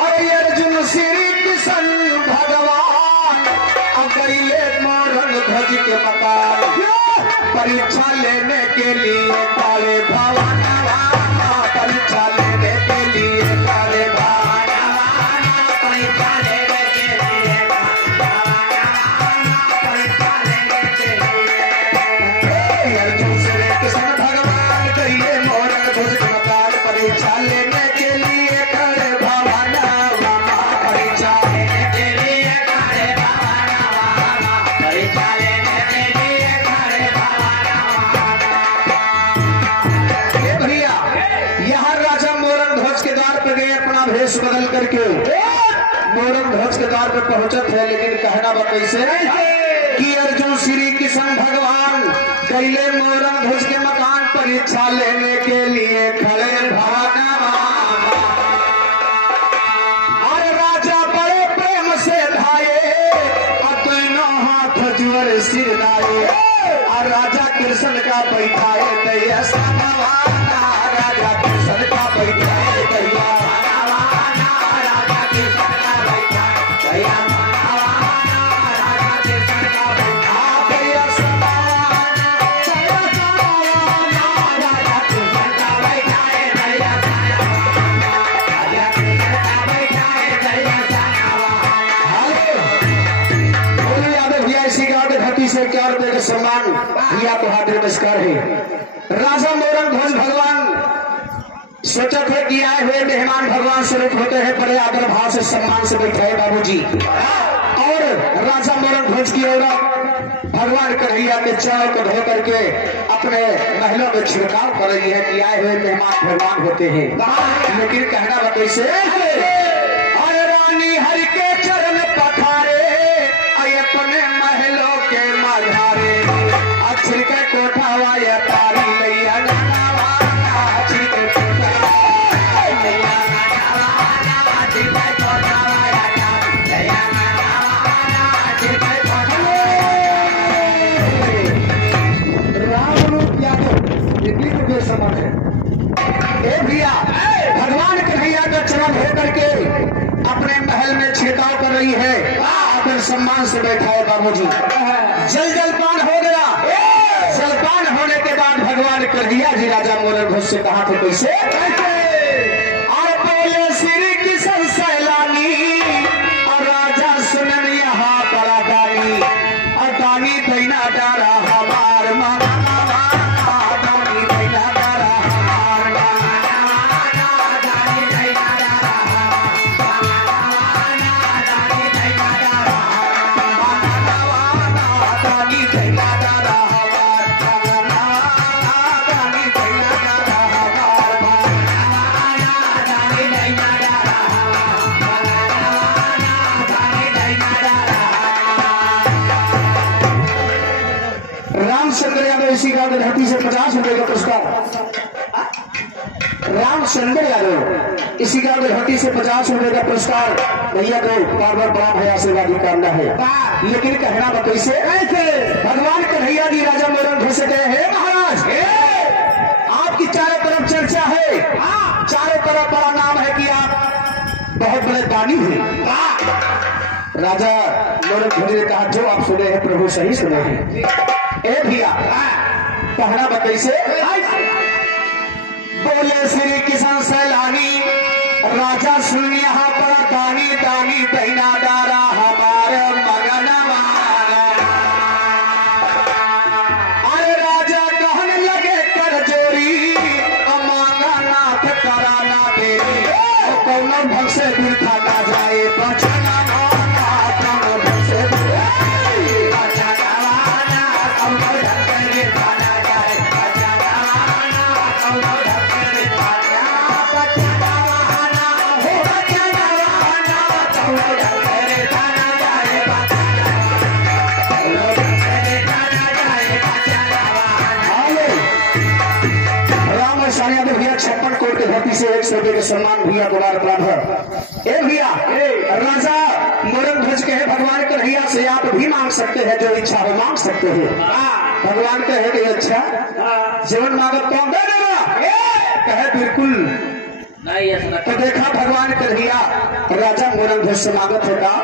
और अर्जुन श्री किशन भगवान अगले मोरन ध्वज के मकान परीक्षा लेने के लिए काले भवन परीक्षा लेने वेश बदल करके मोरंग ध्वज के द्वार पर पहुंचत है, लेकिन कहना बा कैसे कि अर्जुन श्री कृष्ण भगवान कैले मोरंग ध्वज के मकान परीक्षा लेने के लिए खड़े भागवान। अरे राजा बड़े प्रेम से धाये दोनों हाथ जुअर सिर लाए, और राजा कृष्ण का बैठाए दैया समावाना, राजा कृष्ण का बैठाए दैया समावाना, राजा कृष्ण का बैठाए दैया समावाना, राजा कृष्ण का बैठाए दैया समावाना, दैया समावाना, राजा कृष्ण का बैठाए दैया समावाना, राजा कृष्ण का बैठाए दैया समावाना। बोलो यादव भैया, इसी गाँव के धरती से 4 रुपए का सम्मान भैया को हाथ नमस्कार है। राजा मोरंग ध्वज भगवान सोचत है कि आए हुए मेहमान भगवान स्वरूप होते हैं, बड़े आदर भाव से सम्मान से बैठाए बाबूजी। और राजा मोरंग ध्वज की औरत भगवान कन्हैया के चरणों को धो करके अपने महलों में छिड़काव कर रही है कि आए हुए मेहमान भगवान होते हैं। लेकिन कहना बताइए से अरे रानी हरि के चरण पखारे अपने महलों के मझारे, अक्षर के कोठा वाया तारी लैया राम रूप यादव के समान है। ए भैया भगवान कन्हैया का चरण हो करके अपने महल में छिड़काव कर रही है, आकर सम्मान से बैठा है बाबूजी। जलपान हो गया, जलपान होने के बाद भगवान कन्हैया जी राजा मोरंग ध्वज से कहा थे कैसे और बोले श्री कृष्ण सैलानी और राजा सुनन यहाँ बड़ा दानी और दानी दैना डारा हमार मामा दानी दैना डारा हमार दानी दैना डारा दानी दैना डारा रामचंद्र यादव इसी गांव की धरती से 50 रुपए का पुरस्कार। रामचंद्र यादव इसी गांव की धरती से 50 रुपए का पुरस्कार भैया को बार बार बड़ा भैया आशीर्वाद की कामना है। लेकिन कहना बताइए से भगवान कन्हैया जी राजा मोरंग ध्वज से कहे हे महाराज आपकी चारों तरफ चर्चा है, चारों तरफ बड़ा नाम है कि आप बहुत बड़े दानी हैं। राजा मोरंग ध्वज ने कहा जो आप सुने हैं प्रभु सही सुने हैं। ए भैया कहना बताइए से बोले श्री कृष्ण सैलानी राजा सुन यहाँ पर दानी दानी दैना डारा हमारे मगन अरे राजा कहने लगे कर जोरी मांगा नाथ कराना देरी कौन ढंग से दिल खाता जाए बचना भैया 56 कोट के धरती से 100 रुपए के सम्मान भैया को बार प्राप्त है। ए भैया राजा मोरंग ध्वज के है भगवान कन्हैया से आप भी मांग सकते हैं, जो इच्छा हो मांग सकते हैं। भगवान कहे कि अच्छा जीवन मांगत कौन दे देगा, कहे बिल्कुल नहीं। तो देखा भगवान कन्हैया राजा मोरंग ध्वज से मांगत होगा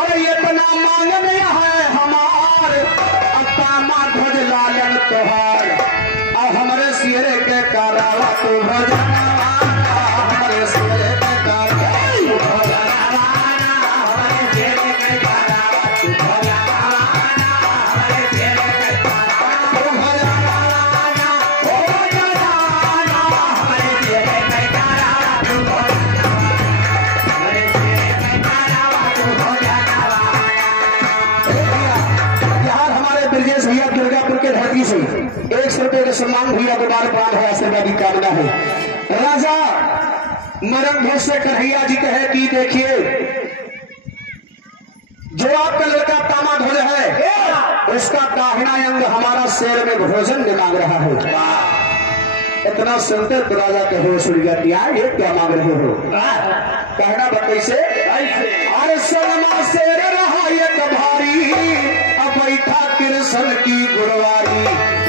अरे ये इतना मांगने है हमार अपना ध्वज लालन त्योहार और हमारे सिरे के करावा तो भजन हमारे सिरे के करावा हमारे सिरे के करावा तो भजन हमारे सिरे के करावा तो भजन हमारे सिरे के करावा तो भजन हमारे सिरे के करावा तो भजन। यार हमारे ब्रजेश भैया दुर्गापुर के धरती से 100 रुपए का सम्मान भैया को बार बार है आशीर्वाद की कामना है। राजा मरम भोज से कन्हैया जी कहे कि देखिए जो आपका लड़का दामाद हो है उसका दाहिना अंग हमारा शेर में भोजन में मांग रहा है। इतना सुनते तो राजा के होश उड़ गया कि यार ये क्या मांग रहे हो। कहना बताइए से अरे सलमा शेर रहा ये कभारी अब बैठा कृष्ण की गुरवारी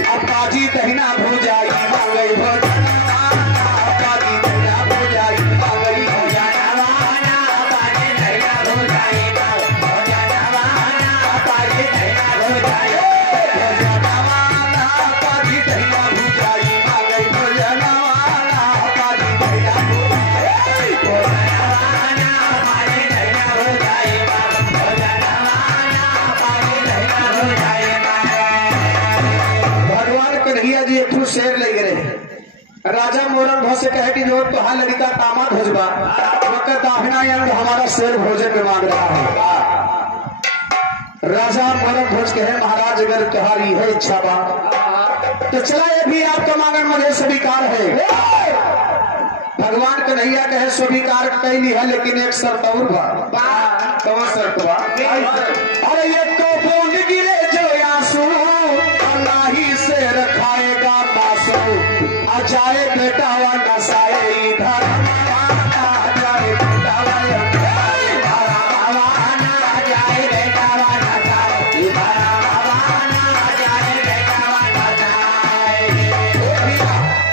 अब काजी दहिना भूजाई मांगई भोजन काजी दहिना भूजाई मांगई भोजन काजी दहिना भूजाई भोजन काजी दहिना भूजाई काजी दहिना भूजाई मांगई भोजन काजी दहिना भूजाई भगवान कन्हैया जी एक शेर ले गए। राजा मोरन भोज से कहे कि जो तुहार लड़का दामाद भोजबा वकर दाहिना अंग हमारा शेर भोजन में मांग रहा है। राजा मोरन भोज कहे महाराज अगर तुम्हारी है इच्छा बा तो चला ये भी आपका मांगन मुझे स्वीकार है। भगवान कन्हैया कहे स्वीकार कैली है लेकिन एक शर्त और बा। कौन शर्त बा? अरे ये तो बूंद गिरे जो आंसू अल्लाही से रखाएगा मासू आ जाए बेटा वा नसाए इधर आ जाए बेटा वा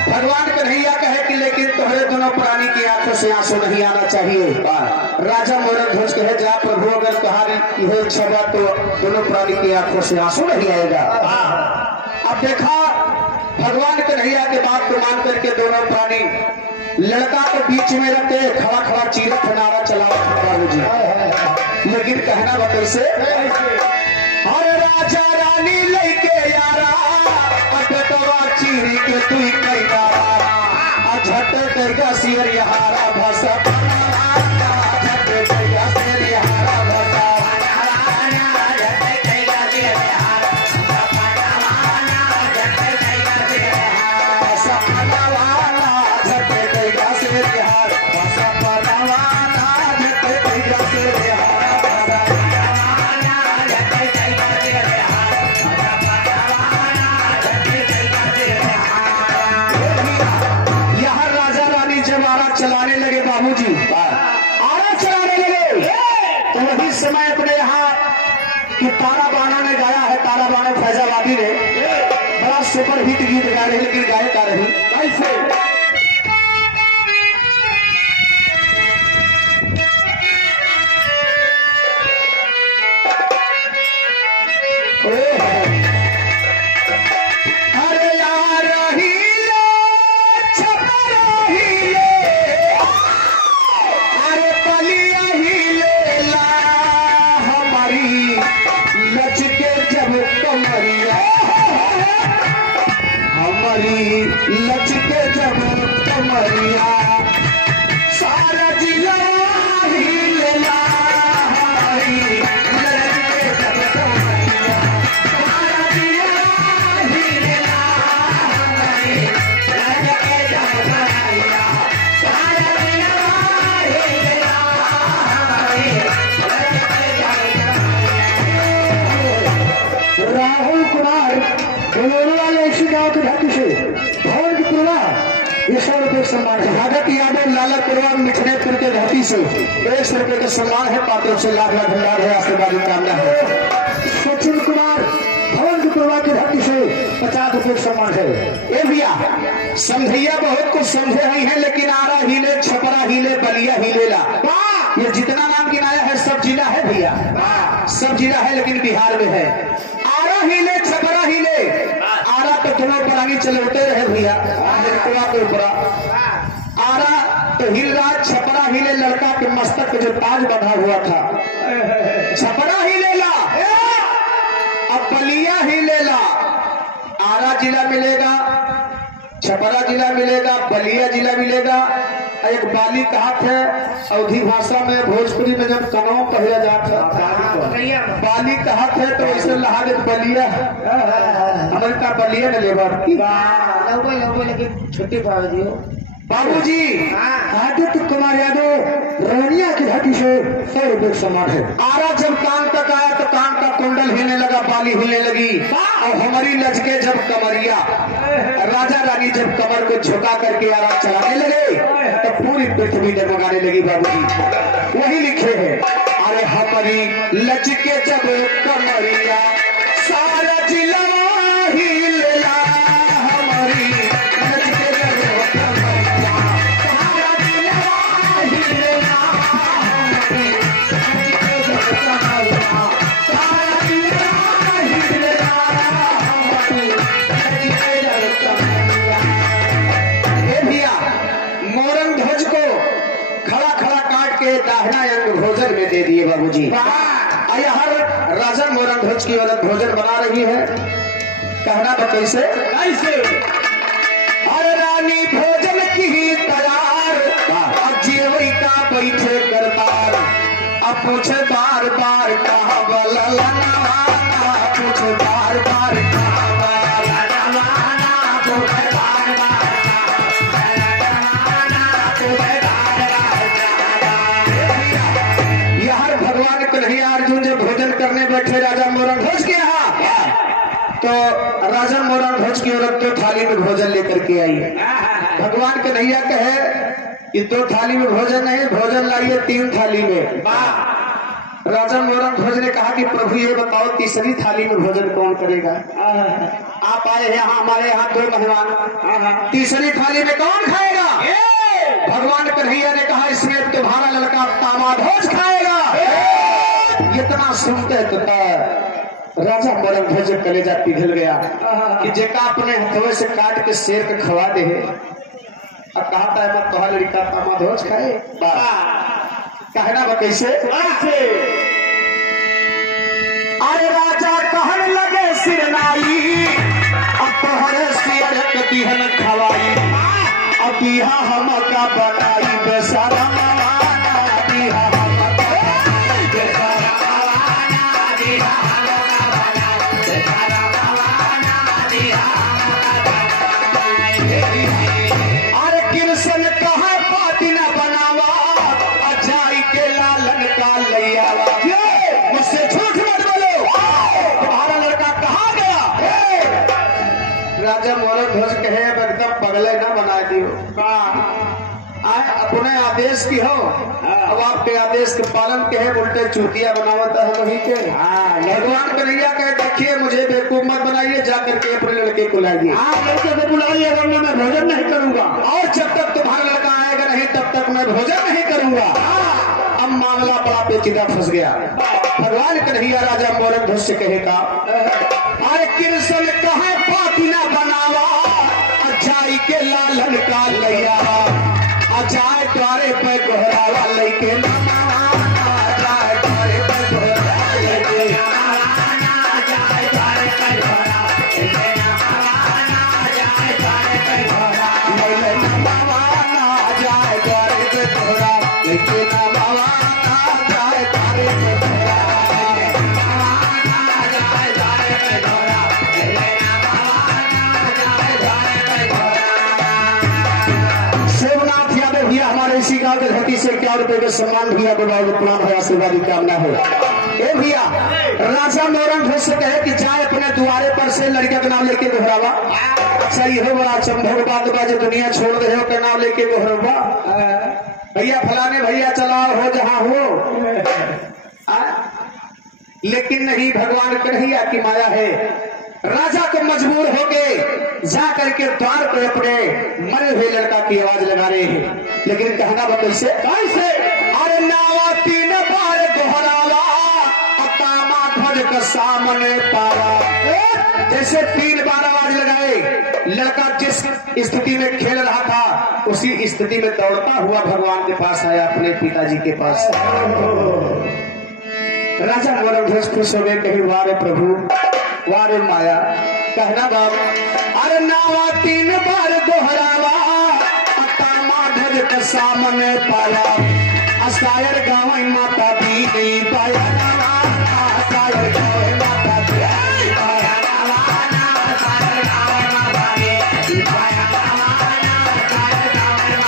भगवान कन्हैया कहे कि लेकिन तुम्हारे दोनों प्राणी की आंखों से आंसू नहीं आना चाहिए। राजा मोरन भोज कहे जा प्रभु अगर तुम्हारी यह इच्छा बा तो दोनों प्राणी की आंखों से आंसू नहीं आएगा। अब देखा भगवान कन्हैया के बात को मान करके दोनों प्राणी लड़का को बीच में रखते खड़ा खड़ा चीरत नारा चलावा बाबू जी। लेकिन कहना बता से अरे राजा रानी लेके यारा बेटवा चीरी के तू कई नारा झट देगा सिर यहारा भाषा झट देगा सिर यहारा भाषा चलाने लगे बाबूजी आरा चलाने लगे तो वही समय अपने यहाँ कि तारा बाना ने गाया है। तारा बाना फैजाबादी ने बड़ा सुपर हिट गीत गा रही लेकिन गायक आ रही कैसे अरे यार लचके जब कमरिया सारा जिला ही लेला हमारी लचके जब कमरिया सारा जिला ही लेला हमारी लचके जब कमरिया सारा जिला ही लेला हमारी लचके जब कमरिया। राहुल कुमार बेलोरो वाले इसी गांव के घाटी से भवन की पुरवा ये 100 रुपये सम्मान है। भागत यादव लाला पुरवा मिठनेपुर के घाटी से 100 रुपये का सम्मान है। पात्रों से लाख लाख भंडार है आशीर्वाद कामना है। सचिन कुमार भवन की पुरवा के घाटी से 50 रुपये सम्मान है। ये भैया समझैया बहुत कुछ समझे नहीं है लेकिन आरा हिले छपरा हिले बलिया हिलेला ये जितना नाम गिनाया है सब जिला है भैया सब जिला है लेकिन बिहार में है। आरा हिले छपरा हिले आरा तो दोनों प्राणी चलते रहे भैया के ऊपर आरा तो हिल रहा छपरा हिले लड़का के मस्तक पे जो ताज बंधा हुआ था छपरा हिलेला अब बलिया हिलेला। आरा जिला मिलेगा छपरा जिला मिलेगा बलिया जिला मिलेगा। एक बाली कहात है अवधी भाषा में भोजपुरी में जब कनाव कहला जाता बाली कहात है तो ऐसे लहाज बलिया हमारे का बलिया न लेबर लेकिन छुट्टी पा दियो बाबूजी आदित्य कुमार यादव रानिया की घाटी से 100 रुपए समान है। आरा जब कान तक आया तो कान का कुंडल हिलने लगा, बाली हिलने लगी और हमारी लचके जब कमरिया, राजा रानी जब कमर को झुका करके आरा चलाने लगे तो पूरी पृथ्वी डगमगाने लगी। बाबूजी वही लिखे हैं, अरे हमारी लचके जब कमरिया सारा जिला हिलला, हमारी लचके जब कमरिया सारा जिला हिलला, हमारी लचके जब कमरिया सारा जिला हिलला, हमारी लचके जब कमरिया। ए भैया मोरंग ध्वज को खड़ा खड़ा काट के दाहिना अंग भोजन में दे दिए बाबूजी। हर राजा मोरंग ध्वज की औरत भोजन बना रही है। कहना तो कैसे कैसे, अरे रानी भोजन की तैयार, अब जेवई का बैठे करतार, अब पूछे बार बार कहा बललना, पूछे बार बार कहा बललना, पूछे बार बार भगवान कन्हैया अर्जुन जब भोजन करने बैठे राजा मोरंग ध्वज के यहाँ, तो राजा मोरंग ध्वज की औरत 2 थाली में भोजन लेकर के आई। भगवान कन्हैया कहे कि 2 थाली में भोजन नहीं, भोजन लाइए 3 थाली में। राजा मोरंग ध्वज ने कहा कि प्रभु ये बताओ तीसरी थाली में भोजन कौन करेगा? आप आए यहाँ हमारे यहाँ 2 मेहमान, तीसरी थाली में कौन खाएगा? भगवान कन्हैया ने कहा इसमें तुम्हारा लड़का तामाध्वज खाएगा। इतना सुनते तो राजा मोरंग ध्वज कलेजा पिघल गया कि जेका अपने हथवे से काट के शेर के खवा दे, अब कहा था मत तुम्हारा लड़का तामाध्वज खाए। कहना बा कैसे, अरे राजा कहने लगे सिरनाई, अब तोहरे शेर के दिहन खवाई, अब दिहा हम का बनाई बेसारा मवाना, दिहा हम का बनाई बेसारा मवाना, दिहा हम का बनाई बेसारा मवाना, दिहा हम का बनाई। अरे कृष्ण कहा पाती न बनावा, अजाई के लालन का लैयावा, मुझसे झूठ मत बोलो, तुम्हारा लड़का कहाँ गया? राजा मोरंग ध्वज कहे एकदम पगले ना बना दियो, अपने आदेश की हो, अब आपके आदेश के पालन के है, उल्टे चूतिया बनावता है वही के। भगवान कन्हैया कहे देखिए मुझे बेवकूफ मत बनाइए, जाकर के अपने लड़के को लाइए, लड़के को बुलाइए वरना मैं भोजन नहीं करूंगा, और जब तक तुम्हारा लड़का आएगा नहीं तब तक मैं भोजन नहीं करूंगा। अब मामला बड़ा पेचीदा फंस गया। भगवान कन्हैया राजा मोरंग ध्वज से कहेगा, अरे कृष्ण कहे पाती ना बनावा, अजाई के लालन का लैयावा, अजाए द्वारे पे गोहरावा लेके अजाए द्वारे पे गोहरावा लेके, अजाए द्वारे पे गोहरावा लेके, अजाए द्वारे पे गोहरावा अजाए द्वारे पे गोहरावा लेके, अजाए द्वारे पे शिवनाथ यादव भैया हमारे इसी गांव के धरती से 51 रुपए के सम्मान भैया को प्रणाम है, आशीर्वाद की कामना है। ए भैया राजा मोरंग ध्वज से कहे कि जाए अपने द्वारे पर से लड़का का नाम लेके दोहरावा। अच्छा ये बड़ा अचंभव बात बा जो दुनिया छोड़ दे हो के नाम लेके दोहरावा, भैया फलाने भैया चलाओ हो जहां हो, लेकिन नहीं, भगवान कन्हैया की माया है। राजा को मजबूर हो गए जा करके द्वार पर अपने मरे हुए लड़का की आवाज लगा रहे हैं, लेकिन कहना बा कैसे कैसे, अरे नावा 3 बार दोहरावा, तामाध्वज का सामने पावा। जैसे 3 बार आवाज लगाए, लड़का जिस स्थिति में खेल रहा था उसी स्थिति में दौड़ता हुआ भगवान के पास आया, अपने पिताजी के पास। राजा मोरंग ध्वज खुश हो गए, कहीं वारे प्रभु वारे माया। कहना बाब, अरे नावा 3 बार दोहरावा, तामाध्वज का सामने पाया, असायर गाँव माता दी नहीं पाया, असायर गाँव माता दी पाया, असायर गाँव माता दी पाया,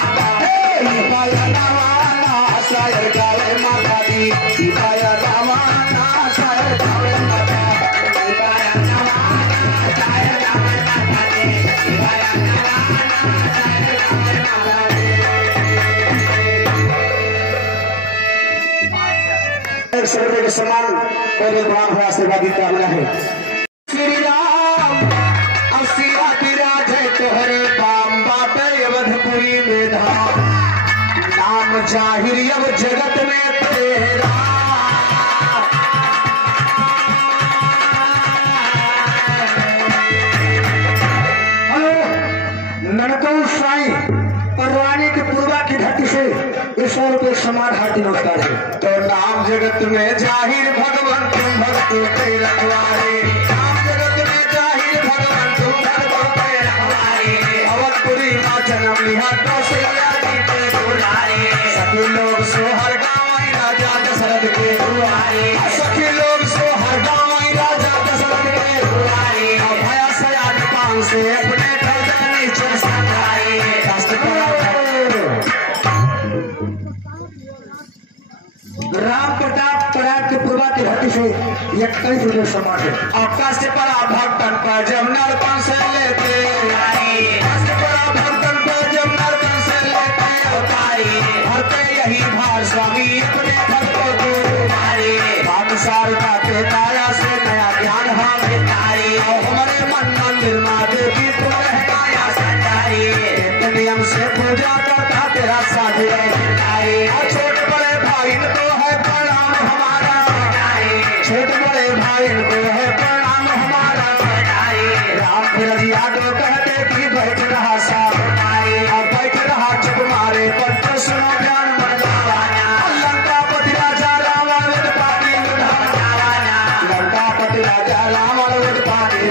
एक शब्द के समान और एक बार हुआ आशीर्वाद की कामना है। श्री राम असिया विराज तोहरे पाम बाटे अवधपुरी में धाम, नाम जाहिर अब जगत में तेरा। ननकऊ साई परवानी के पूर्वा की धरती से 100 रुपये समान हाथी नमस्कार है। तो नाम जगत में जाहिर भगवान तुम भक्त के रखवारे, नाम जगत में जाहिर भगवान तुम भक्त के रखवारे। अवधपुरी माँ जन्म लिया कौशल्या जी के दुलारे, सखी लोग सोहर गाँव राजा दशरथ के दुआरे, सखी लोग सोहर गाँव राजा दशरथ के दुआरे। भया सयान पान से अपने राम प्रताप पराग के पूर्वा की धरती से 21 रुपये समान है। आकाश से परा भक्तन पर जब नरकन से लेते आकाश से परा भक्तन पर जब नरकन से लेते अवतारी, भरते यही भार स्वामी अपने भक्तों को तुम्हारे। बादशाह के ताया से नया ज्ञान हमें तारी, और हमारे मन मंदिर माँ देवी तुम काया सजाई। नियम से पूजा करता तेरा साधु और छोट बड़े भाई को है प्रणाम हमारा, छोट बड़े भाई को है प्रणाम हमारा। राम फिर यादव कहते कि बैठ रहा साहब और बैठ रहा चुप मारे पर तो सुनो ज्ञान लंकापति राजा रावण पाटी लंकापति राजा रावण पाटी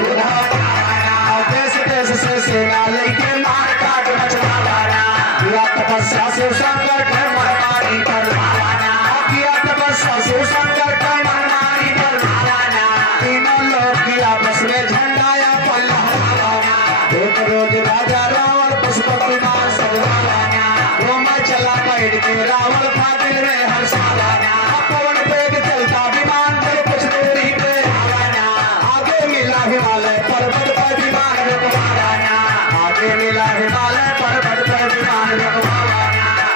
देश देश से सेना लेके मार काट मचवाना, तपस्या से शंकर के मनमानी पर किया, तपस्या से शंकर के मनमानी पर तीनों लोग की आपस में झंडाया पल्ला। एक रोज राजा रावण पुष्पक विमान सजवाना, वो मैं चला बैठ के रावण फातिल में हर्षावाना। पवन वेग चलता विमान पर कुछ दूरी पे आगे मिला हिमालय पर्वत पर विमान रुकवाना, आगे मिला हिमालय पर्वत पर विमान रुकवाना।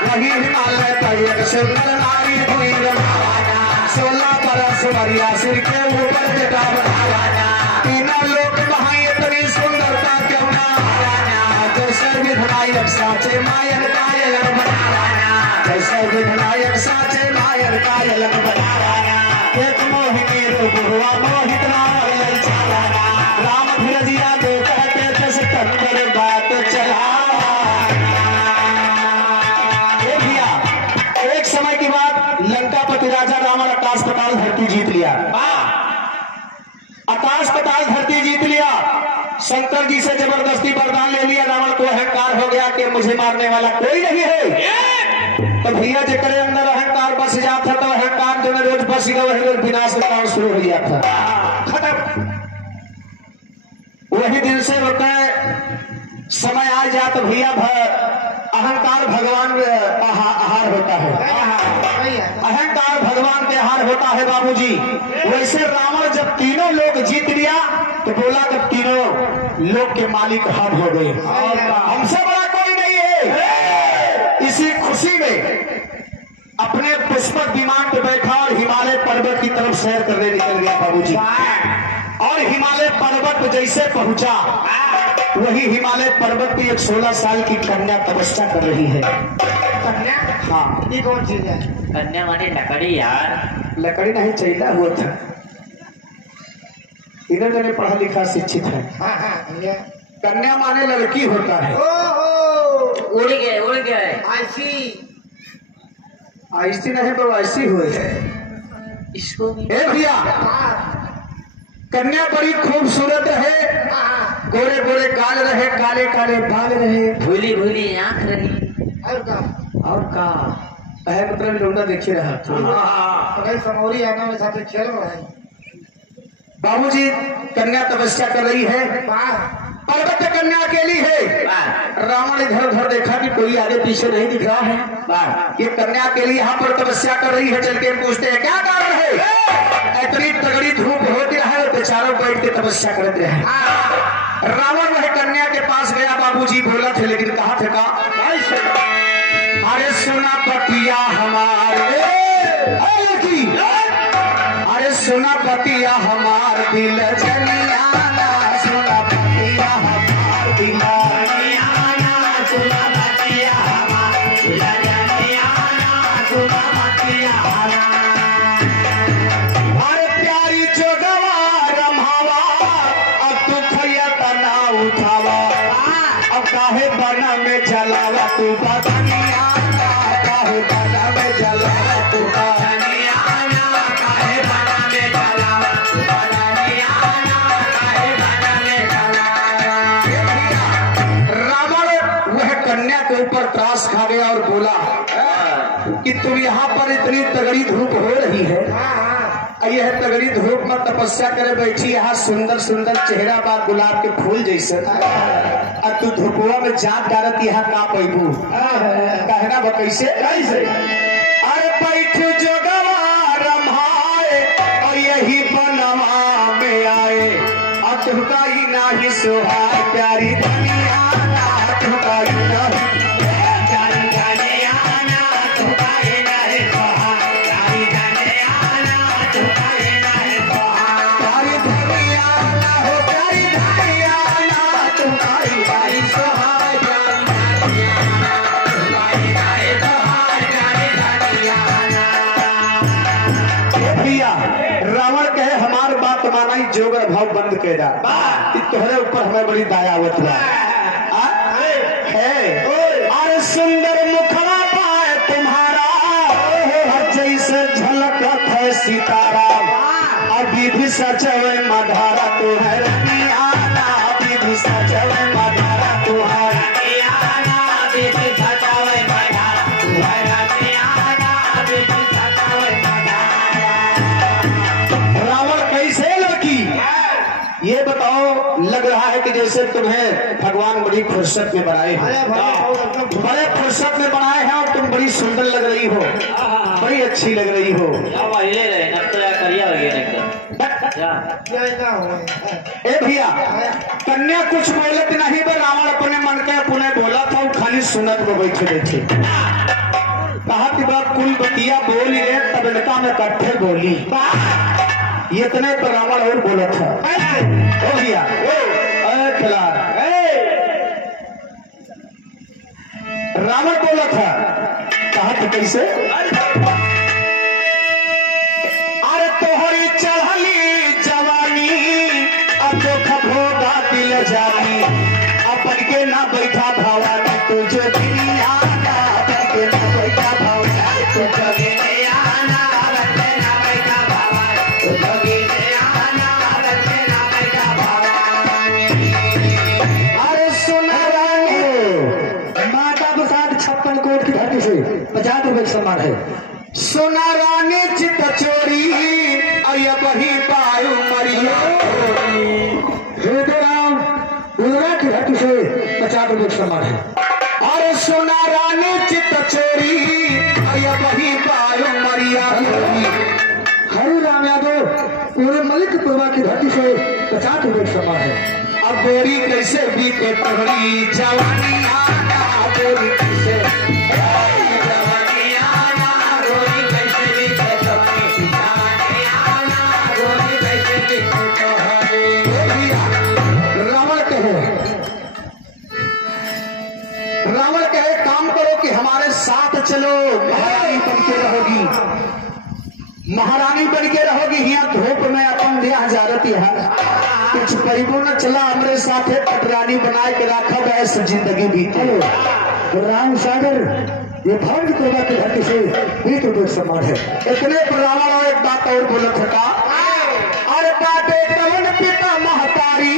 वही हिमालय पर एक सुंदर नारी हुई रवाना, 16 बरस मरिया सिर के ऊपर जटा बढ़ावाना। तीनों लोग वहाँ इतनी सुंदरता क्यों ना आवाना, जैसे विधनायक साचे मायन कायल बनावाना, जैसे विधनायक साचे मायन कायल बनावाना। एक मोहिनी रूप हुआ मोहित राम ललचावाना, राम धीरजिया दे कहते जस कंकर बात चला। एक समय के बाद लंकापति राजा रावण आकाश पाताल धरती जीत लिया, आकाश पाताल धरती जीत लिया। शंकर जी से जबरदस्ती वरदान ले लिया। रावण को अहंकार हो गया कि मुझे मारने वाला कोई नहीं है। तो भैया जेकरे अंदर अहंकार बस जाता तो अहंकार जो रोज बस गया वही रोज विनाश का काम शुरू हो गया था, खत्म। वही दिन से समय आ जा तो भैया अहंकार भगवान आहार होता है, अहंकार भगवान के आहार होता है बाबूजी। वैसे रावण जब तीनों लोग जीत लिया तो बोला जब तीनों लोग के मालिक हम हो गए, हमसे बड़ा कोई नहीं है। इसी खुशी में अपने पुष्पक विमान पे बैठा और हिमालय पर्वत की तरफ सैर करने निकल गया बाबूजी। और हिमालय पर्वत पे जैसे पहुंचा वही हिमालय पर्वत पे एक 16 साल की कन्या तपस्या कर रही है। कन्या? हाँ। ये कौन चीज है? कन्या माने लकड़ी यार। लकड़ी नहीं चाहिए हुआ था। इधर जने पढ़ा लिखा शिक्षित है। हाँ हाँ कन्या माने लड़की होता है। उड़ गए उड़ गए। ऐसी नहीं तो ऐसी हुई है इसको भैया। कन्या बड़ी खूबसूरत है, गोरे गोरे गाल रहे, काले काले बाल रहे, भूली भूली आंख रही। और का मतलब लोटा देखिए रहा समोरी आना में साथ खेल रहा है। बाबूजी कन्या तपस्या कर रही है, पर्वत कन्या अकेली है। रावण इधर उधर देखा कि कोई आगे पीछे नहीं दिख रहा है। ये कन्या अकेली यहाँ पर तपस्या कर रही है। चल के पूछते हैं क्या कारण है। इतनी तगड़ी धूप होती है, बेचारों बैठ के तपस्या करते हैं। रावण वह कन्या के पास गया, बाबूजी बोला थे लेकिन कहा थे का अरे सुना पतिया हमारे सुना बतिया हमार दिल जनियाना सुना बतिया हमार दिल जनियाना सुना बतिया हमार दिल जनियाना सुना बतिया अरे प्यारी जोगवा रमावा अब तू खैया तना उठावा अब काहे बना में जलावा तू बदनियाना काहे बना में जलावा तू बदनियाना काहे बना में जलावा तू बदनियाना काहे बना में जलावा। रावण वह कन्या के ऊपर त्रास खा गया और बोला कि तुम यहाँ पर इतनी तगड़ी धूप हो रही है, यह तगड़ी धूप में तपस्या करे बैठी, यहाँ सुंदर सुंदर चेहरा बा गुलाब के फूल जैसे, और तू धूपवा में जात डालत यहाँ का पैबू कहना बा कैसे कैसे। अरे बैठ जोगवा रमाए और यही बनवा में आए, और तुमका ही नाही सुहाए प्यारी दुनिया ना तुमका ही नाही रावण कहे हमार बात माना ही जोगर भाव बंद कर दा, तोहरे ऊपर हमें बड़ी दया आवत हुआ है। अरे सुंदर मुखड़ा पाए तुम्हारा जैसे झलकत है सितारा, और विधि सचवे मधारा तुम्हारा विधि सचवे मधारा तुम्हारा ये बताओ, लग रहा है कि जैसे तुम्हें भगवान बड़ी फुर्सत में बनाए हो, बड़े फुर्सत में बनाए हैं और तुम बड़ी सुंदर लग रही हो, बड़ी अच्छी लग रही हो। ए भैया कन्या कुछ बोलत नहीं, पर रावण अपने मन के पुनः बोला था, वो खाली सुनत में बैठे बैठे कहा कि बात कुल बतिया बोली है तब इनका में कट्ठे बोली, इतने पर रावण और बोला था हो गया खिलाड़ रावण बोला था, कहा कि कैसे। अरे तोहरी चढ़ली जवानी अब तो खभोगा दिल जानी, अपन के ना बैठा भवानी तुझे दुनिया ना अपन के ना बैठा भवानी तुझे सम्मान है। सोना रानी चित चोरी वही पायु मरिया राम उदरा की धरती से 50 रुपये सम्मान है। और सोना रानी चित चोरी वही पायु मरिया हरि राम यादव पूरे मलिकपुरमा की धरती से 50 रुपये सम्मान है। अब गोरी कैसे बीते पगड़ी जवानी आना गोरी कैसे रावण कहे काम करो कि हमारे साथ चलो, महारानी बन के रहोगी, महारानी बन के रहोगी। यहाँ धूप में अपन ब्याह जारती है कुछ परिबो न चला हमारे साथ है, पटरानी बना के रखा ऐसे जिंदगी बीते। राम सागर ये भाग्य कोबा की धरती से 20 रुपये सम्मान है। इतने पर रावण और एक बात और बोलत था, अरे बाटे कवन पिता महतारी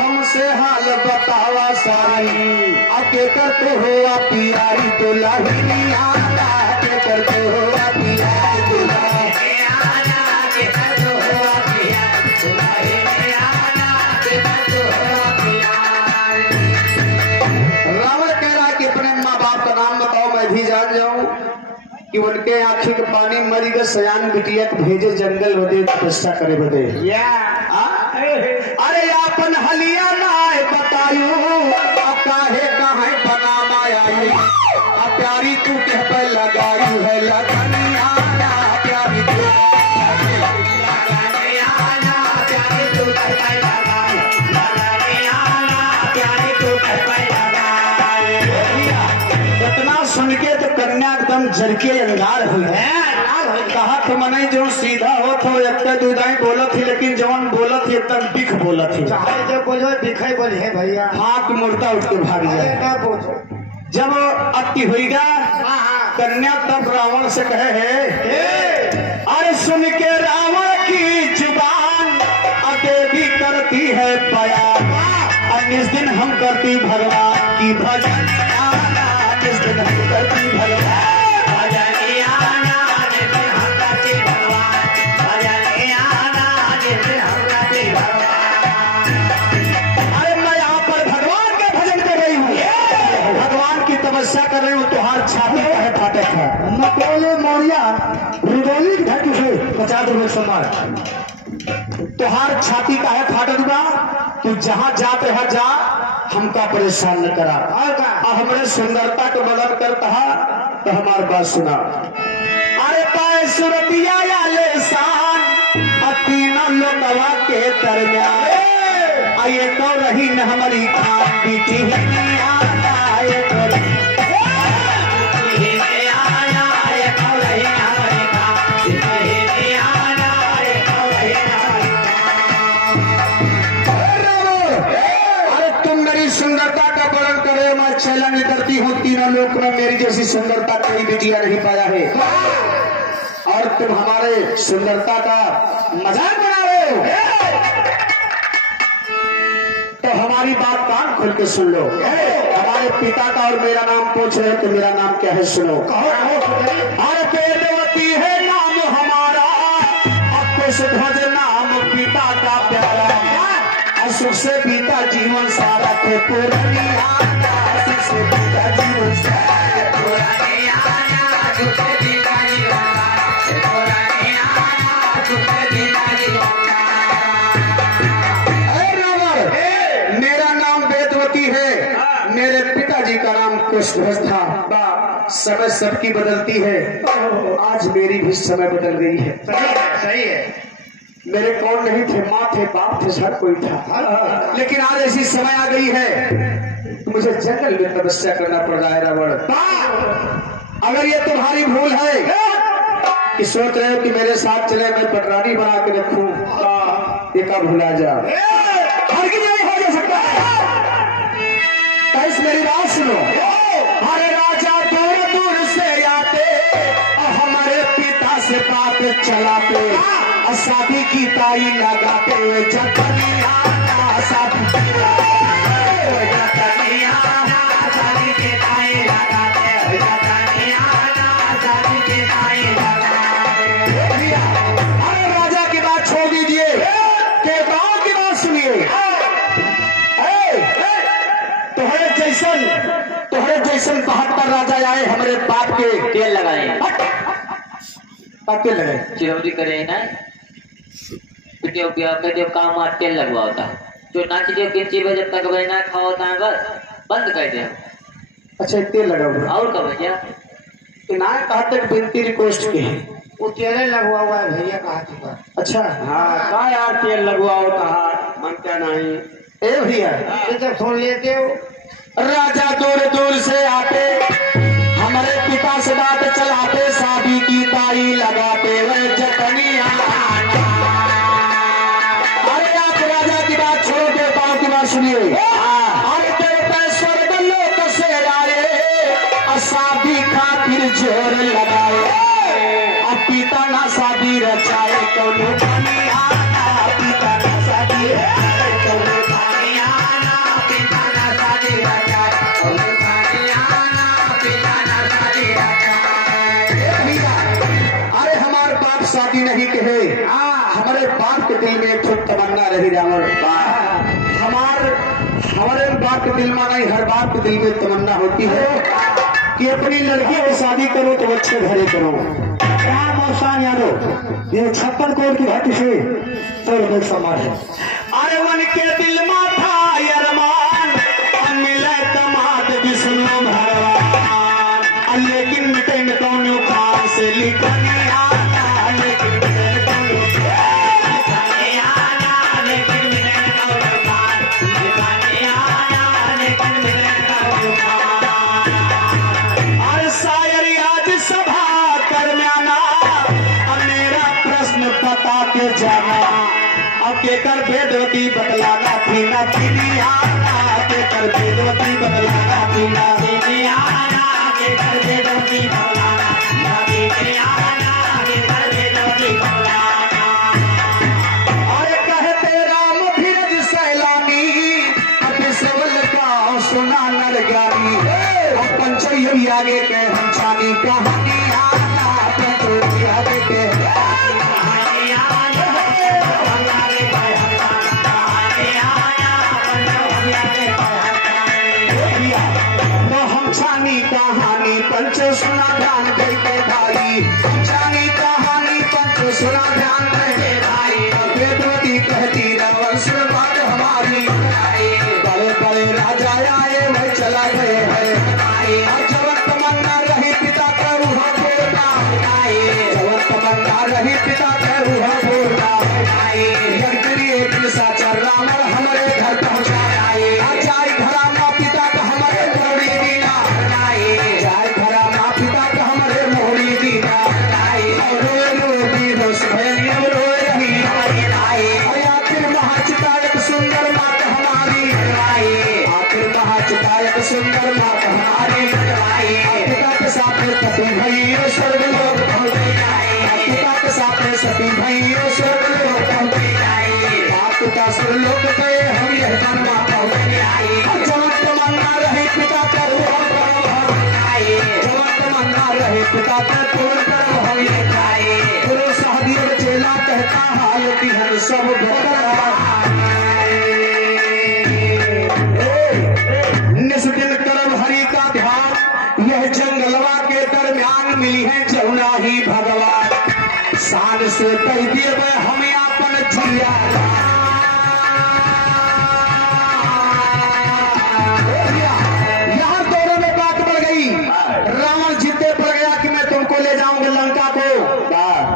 हमसे हाल बतावा सारी, आके कर तो हो पियारी तो लाही आना के कर तो हो पियारी तो लाही आना के कर तो हो पियारी तो लाही आना के कर तो हो पियारी। रावण कह रहा कि अपने माँ बाप का नाम बताओ मैं भी जान जाऊं कि उनके आंखी के पानी मरी गए सयान बिटिया भेजे जंगल बदे तपस्या करे बदे। अरे अपन हलिया ना बतायू काहे काहे बना मायाई प्यारी तू कह पे लगायू है लगनिया प्यारी तू जरके अंगार हुई है कहा तो मने जो सीधा हो तो एक दुदाई बोलत ही लेकिन जवन बोलत ही एकदम बिख बोलत ही चाहे जो बोलो दिखाई बोली है भैया हाथ मुड़ता उठ के भाग जाए ना पूछो जब अति हुईगा कन्या तब रावण से कहे है अरे सुन के रावण की जुबान देवी करती है बयान और इस दिन हम करती भगवान की भजन इस दिन हम करती भगवान तपस्या कर रहे हो तुहार छाती का है फाटक है नकोले मौर्या रुदौली की धरती से 50 रुपए सम्मान तुहार छाती का है फाटक बा तू जहाँ जाते है जा हमका परेशान न करा और हमारे सुंदरता को बदल कर कहा तो हमारी बात सुना अरे पाए सुरतिया या लेसान तीनों लोगवा के दरमियान आइए तो रही न हमारी खान पीछे सुंदरता का वर्णन करे मैं छलन करती हूँ तीनों लोक में मेरी जैसी सुंदरता कोई भी जिया नहीं पाया है और तुम हमारे सुंदरता का मजाक बना रहे हो तो हमारी बात कान खोल के सुन लो हमारे पिता का और मेरा नाम पूछ रहे तो मेरा नाम क्या है सुनो अरे वेदवती है नाम हमारा ध्वज नाम पिता का प्यारा सुख से बीता जीवन सारा तो पुरानिया सुख से बीता जीवन सारा पुरानिया सुख से बीता जीवन पुरानिया सुख से बीता जीवन मेरा नाम वेदवती है मेरे पिताजी का नाम कुशध्वज था समय सबकी बदलती है आज मेरी भी समय बदल गई है सही है मेरे कौन नहीं थे माँ थे बाप थे हर कोई था लेकिन आज ऐसी समय आ गई है तो मुझे जंगल में तपस्या करना पड़ रहा है रावण अगर ये तुम्हारी भूल है कि सोच रहे हो कि मेरे साथ चले मैं पटरानी बना के रखूं ये कब भुला जा हर की नहीं हो जा सकता कैस मेरी बात सुनो हरे राजा दूर दूर से आते और हमारे पिता से बात चलाते शादी की ताई लगाते हुए जतनिया शादी की ताई लगाते अरे राजा की बात छोड़ दीजिए के गांव की बात सुनिए तोहरे जैसन 72 राजा आए हमारे बाप के तेल लगाए तेल लगे चिरौरी करे ना जो काम आ तेल लगवा होता जो ना कीजिए किसी जब तक भाई ना खाओ होता है बस बंद कर दिया अच्छा तेल लगा हुआ और कब भैया ना कहा तक बिनती रिक्वेस्ट के है वो तेल लगवा हुआ है भैया कहा चुका अच्छा हाँ का यार तेल लगवा होता मन क्या नहीं ए भैया जब सुन लेते हो राजा दूर दूर से आते हमारे पिता से बात चलाते शादी की ताई लगाते वह जतनिया अरे आप राजा की बात छोड़ो देवताओं की बात सुनिए अरे देवता स्वर्ग लोक से आए शादी खातिर जोर लगाए अब पिता ना शादी रचाए कौन पिता ना शादी शादी नहीं कहे हमारे बाप के दिल में एक तमन्ना रही रावण हमारे बाप के दिल में नहीं हर बाप के दिल में तमन्ना होती है कि अपनी लड़की की शादी करो तो अच्छे घरे करो मौसान यादव ये 56 करोड़ की घाटी से तो सम्मान है अरे वन के दिल में था अरमान मिले तमाद विष्णु भगवान लेकिन मिटे में कौन खान से लिखनी शायरी आज सब के कर वेदवती बतलाना थी ना दीनियाना के कर वेदवती बतलाना थी ना दीनियाना के कर वेदवती बतलाना ना दीनियाना के कर वेदवती बतलाना। अरे कहते राम धीरज सैलानी अति सेवल का सुना नर ज्ञानी अपन चाहिए आगे के हम छानी कहानी आना पंचोई आगे के कहानी पंच सुना ध्यान दे के भाई जानी कहानी पंच सुना ध्यान दे के भाई वेदवती कहती रवंश बात हमारी बड़े बड़े राजा आए वही चला गए हैं जवन तमन्ना रही पिता का रूह बोलना जवन तमन्ना रही पिता का रूह बोलना एक साचा रावण हमारे घर पहुंचा जाए घरा माँ पिता का हमारे मोड़ी दीना जाए घरा माँ पिता का हमारे मोड़ी दीना रोए रोती रोस रोए रही आखिर महाचितायक सुंदर मात हमारी आखिर महाचितायक सुंदर मात हमारी पिता के साथ पति भैया स्वर्ग लोग पिता के साथ सती भैया स्वर्ग लोग पिता सुर लोग गए हम यह बनवा जवन तमन्ना रहे पिता का पूर्ण करो जवन तमन्ना रहे पिता का पूर्ण करो हम गुरु सहदेव चेला कहता हाल की हम सब निस्दिन करब हरि का ध्यान यह जंगलवा के दरमियान मिली है जमुना ही भगवान शान से कह दिए हम अपन जिया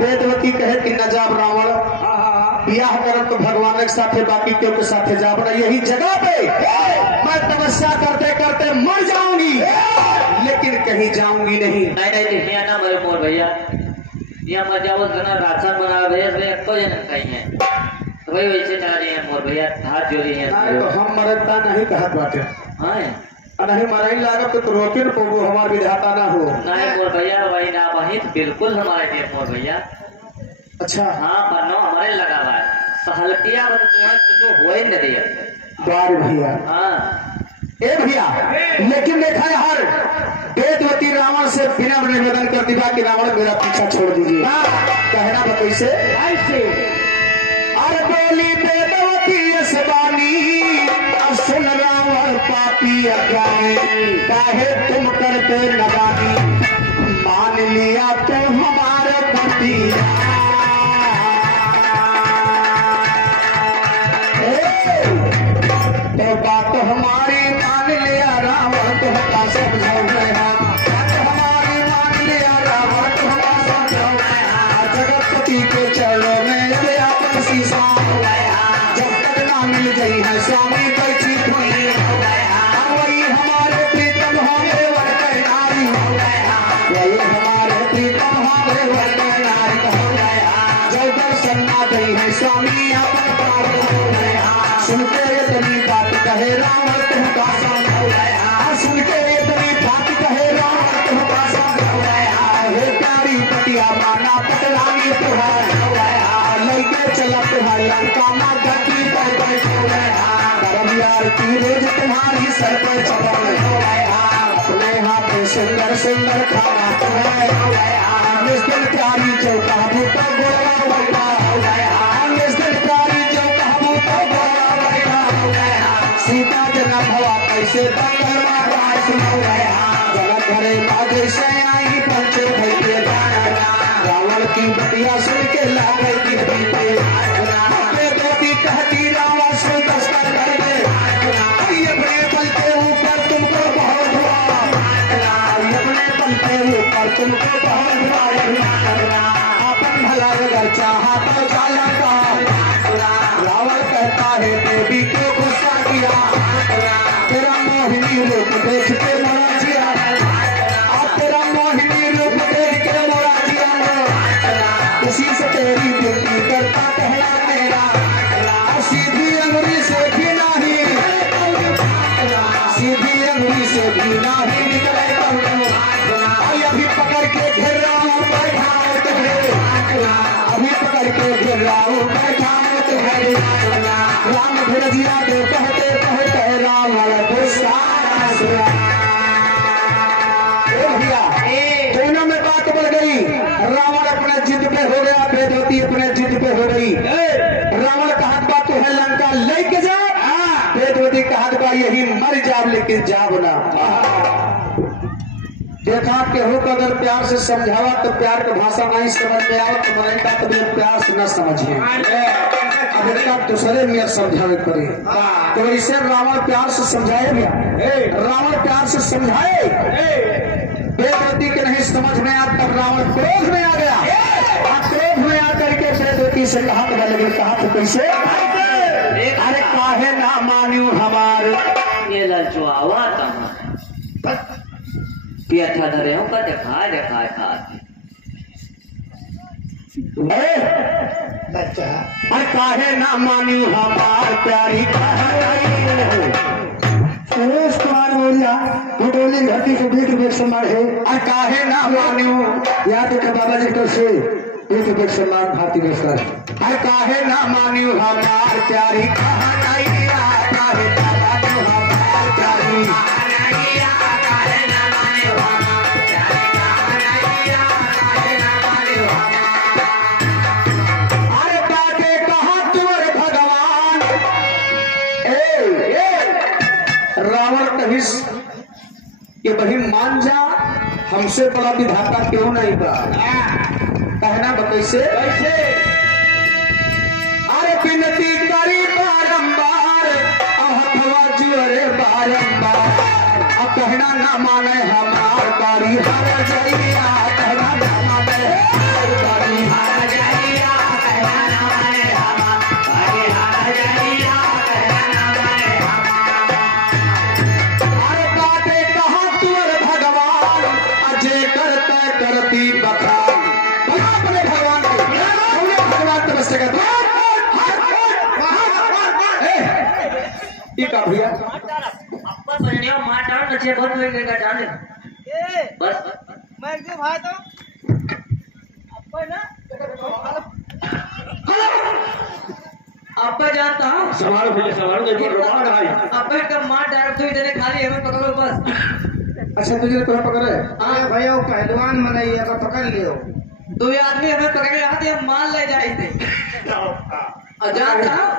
वेदवती कहे कि न जाब रावण ब्याह करब तो भगवान के साथे बाकी क्यों के साथे जाब ना यही जगह पे मैं तपस्या करते करते मर जाऊंगी लेकिन कहीं जाऊंगी नहीं। नहीं देखिए ना मेरे मोर भैया यहाँ मर जाओ ना राशन बना भैया को जन्म कहीं है तो वही वैसे जा रही है मोर भैया हाथ जोड़ी है तो हम मरता नहीं कहत बाटे हाँ नहीं मराई लागत तो रोके न पोगो हमार विधाता ना हो नहीं मोर भैया वही ना वही बिल्कुल हमारे लिए मोर भैया। अच्छा हाँ पन्नो हमारे लगा हुआ है सहलकिया तो हो ही नहीं बार भैया हाँ ए भैया लेकिन देखा है हर वेदवती रावण से बिना निवेदन कर दिया कि रावण मेरा पीछा छोड़ दीजिए कहना कैसे ऐसे अरे बोली वेदवती यशवानी अब सुन रावण पापी अज्ञानी काहे तुम करते नदानी मान लिया तो हमारे पति तो बात हमारी मान लिया रावण तुमका समझो हमारी मान लिया रावण तुमका समझो जगतपति के चरणों में से अपन शीशा जब तक ना मिल गई है स्वामी कैसी धुनी वही हमारे प्रीतम होंगे वर्ग नारी वही हमारे प्रीतम होंगे वर्ग नारी जब दर्शन ना गई है स्वामी अपन सुनते इतनी बात कहे रावण तुमका समझो सुनते इतनी बात कहे रावण तुमका समझो हे प्यारी पटिया माना पटरानी तुहार लड़के चला तुहार लंका माँ गति पर बैठो करम यार की रोज तुम्हारी सर पर चढ़ो अपने हाथ में सुंदर सुंदर खाना तुम्हें निस्दिन प्यारी जो काबू का गोरा बैठा निस्दिन प्यारी जो काबू का गोरा सीता जना भवा कैसे गलत भरे बाजे से आई पंचो भैया रावण की बतिया सुन के लागे की बेटी कहती रावण से दस्तर कर दे अपने बल के ऊपर तुमको बहुत हुआ अपने बल के ऊपर तुमको बहुत हुआ अपन भला अगर चाहा तो जाला का रावण कहता है देवी को गुस्सा किया तेरा मोहिनी रूप देख के मोरा जिया तेरा मोहिनी रूप देख के मोरा जिया इसी से तेरी बेटी करता कहला तेरा प्यार लेकिन जाब ना। देखा केहू को अगर प्यार से समझावा तो प्यार की भाषा नहीं समझ में आओ तो मन का तो प्यार से न समझिए। अब इसका दूसरे में समझावे पड़े तो इसे रावण प्यार से समझाए भैया, रावण प्यार से समझाए, बेदती के नहीं समझ में आ तब रावण क्रोध में आ गया। क्रोध में आकर के बेदती से कहा तो लगे, कहा तो कैसे, अरे काहे ना मान्यू हमार ये ललचुआवा था पिया था धरे हूँ का देखा देखा था अरे काहे ना मान्यू हमार प्यारी सुरेश कुमार मौर्या भुटोली घाटी से 20 रुपये सम्मान है। अरे काहे ना मान्यू याद रखे बाबा जी तो से 20 रुपये सम्मान भारती पुरस्कार। अरे काहे ना मान्यू हमार प्यारी रावण कभी ये बही मान जा, हमसे बड़ा विधाता क्यों नहीं बा। कहना कैसे, अरे विनती करी बारंबार अहथवा जुअरे बारंबार, अब कहना ना माने हमार कारी हर जइया, कहना ना माने कारी हर जइया, कहना ना माने हमार कारी हर जइया, कहना ना माने करती बखान अपने भगवान भगवान तपस्या करते भैया अब्बा बनिया मार डाल नचे बहुत होई गएगा डाल बस मैं जो भाई तो अब्बा ना अब्बा जानता हूँ सवाल नहीं रोमान भाई अब्बा का मार डाल तो इधर खाली हमें पकड़ो बस। अच्छा तुझे तो पकड़े हाँ भैया वो पहलवान मनाइए अगर पकड़ लियो 2 आदमी हमें पकड़ रहे हम मान ले जाए थे। और जानता हूँ